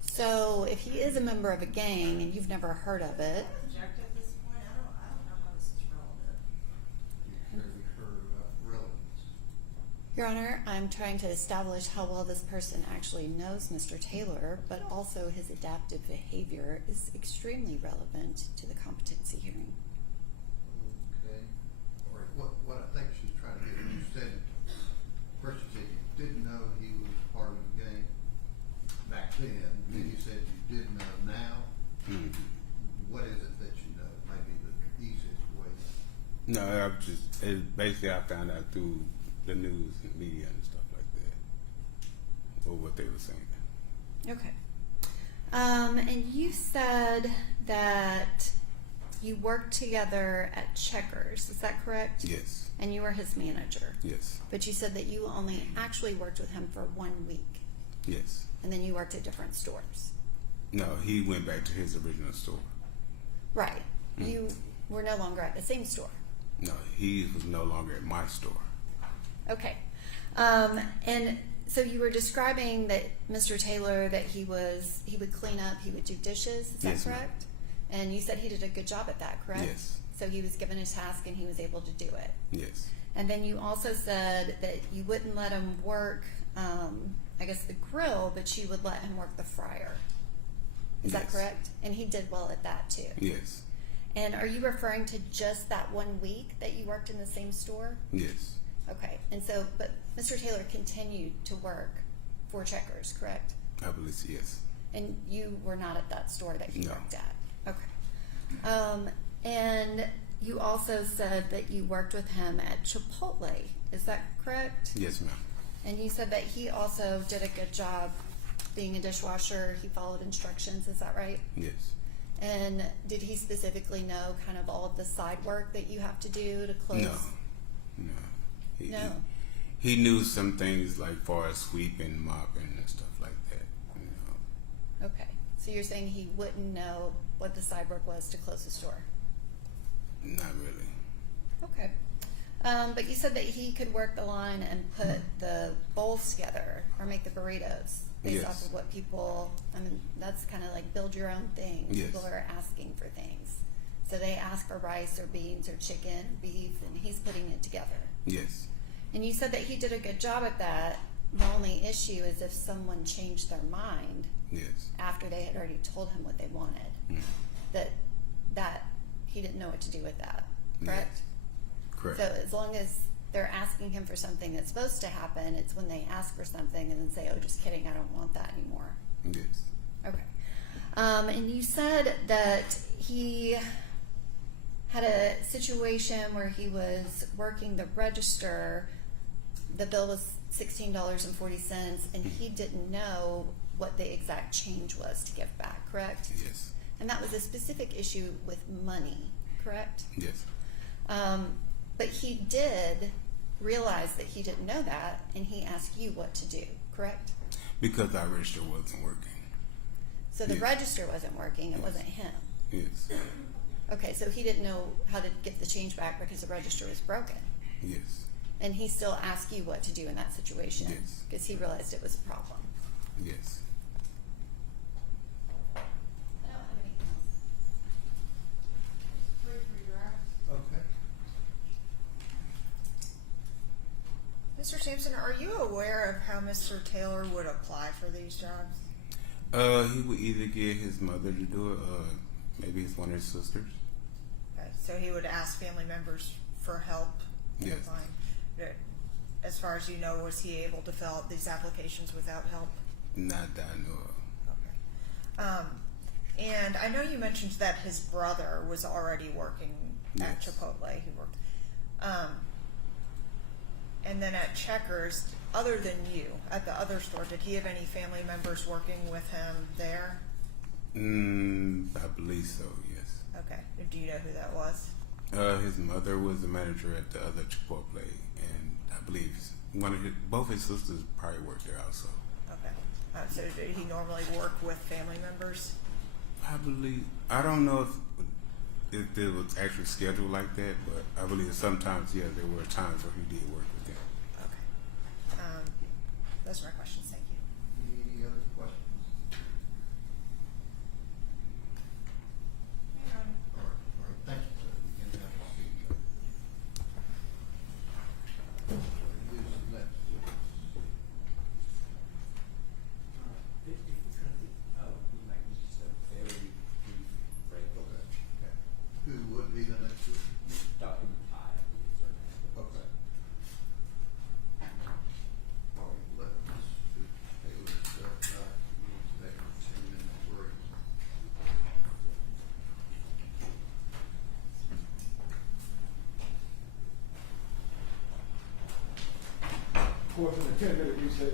So if he is a member of a gang and you've never heard of it, Object at this point? I don't know how this is relevant. You heard about relevance. Your Honor, I'm trying to establish how well this person actually knows Mr. Taylor, but also his adaptive behavior is extremely relevant to the competency hearing. Okay. All right. What I think she's trying to get at, you said, first you said you didn't know he was part of the gang back then. Then you said you did know now. What is it that you know? Maybe the easiest way. No, basically I found out through the news and media and stuff like that, or what they were saying. Okay. And you said that you worked together at Checkers, is that correct? Yes. And you were his manager. Yes. But you said that you only actually worked with him for 1 week, Yes. and then you worked at different stores. No, he went back to his original store. Right. You were no longer at the same store. No, he was no longer at my store. Okay. And so you were describing that Mr. Taylor, that he would clean up, he would do dishes, is that Yes, ma'am. correct? And you said he did a good job at that, correct? Yes. So he was given a task and he was able to do it. Yes. And then you also said that you wouldn't let him work, I guess, the grill, but you would let him work the fryer. Is that Yes. correct? And he did well at that too. Yes. And are you referring to just that 1 week that you worked in the same store? Yes. Okay. And so, but Mr. Taylor continued to work for Checkers, correct? I believe so, yes. And you were not at that store that he No. worked at? Okay. And you also said that you worked with him at Chipotle. Is that correct? Yes, ma'am. And you said that he also did a good job being a dishwasher. He followed instructions. Is that right? Yes. And did he specifically know kind of all of the side work that you have to do to close? No. No. He knew some things like far as sweeping, mopping, and stuff like that. You know. Okay. So you're saying he wouldn't know what the side work was to close the store? Not really. Okay. But you said that he could work the line and put the bowls together or make the burritos based Yes. off of what people, I mean, that's kind of like build your own thing. Yes. People are asking for things. So they ask for rice or beans or chicken, beef, and he's putting it together. Yes. And you said that he did a good job at that. The only issue is if someone changed their mind Yes. after they had already told him what they wanted, that he didn't know what to do with that, correct? Correct. So as long as they're asking him for something that's supposed to happen, it's when they ask for something and then say, oh, just kidding, I don't want that anymore. Yes. Okay. And you said that he had a situation where he was working the register. The bill was $16.40, and he didn't know what the exact change was to give back, correct? Yes. And that was a specific issue with money, correct? Yes. But he did realize that he didn't know that, and he asked you what to do, correct? Because our register wasn't working. So the Yes. register wasn't working, it Yes. wasn't him. Yes. Okay, so he didn't know how to get the change back because the register was broken. Yes. And he still asked you what to do in that situation Yes. because he realized it was a problem. Yes. I don't have anything else. Okay. Mr. Samson, are you aware of how Mr. Taylor would apply for these jobs? He would either get his mother to do it, or maybe it's one of his sisters. Okay, so he would ask family members for help in Yes. applying. As far as you know, was he able to fill out these applications without help? Not that I know of. Okay. And I know you mentioned that his brother was already working at Yes. Chipotle. He worked. And then at Checkers, other than you, at the other store, did he have any family members working with him there? I believe so. Yes. Okay. Do you know who that was? His mother was the manager at the other Chipotle, and I believe both his sisters probably worked there also. Okay. So did he normally work with family members? I don't know if it was actually scheduled like that, but I believe sometimes, yeah, there were times where he did work with them. Okay. Those are my questions. Thank you. Any other questions? All right, thank you, sir. We can have a seat. Who's next? Okay. Who would be the next witness? Okay. All right, let Mr. Taylor step back. We'll take a 10-minute break. Court in a 10-minute recess.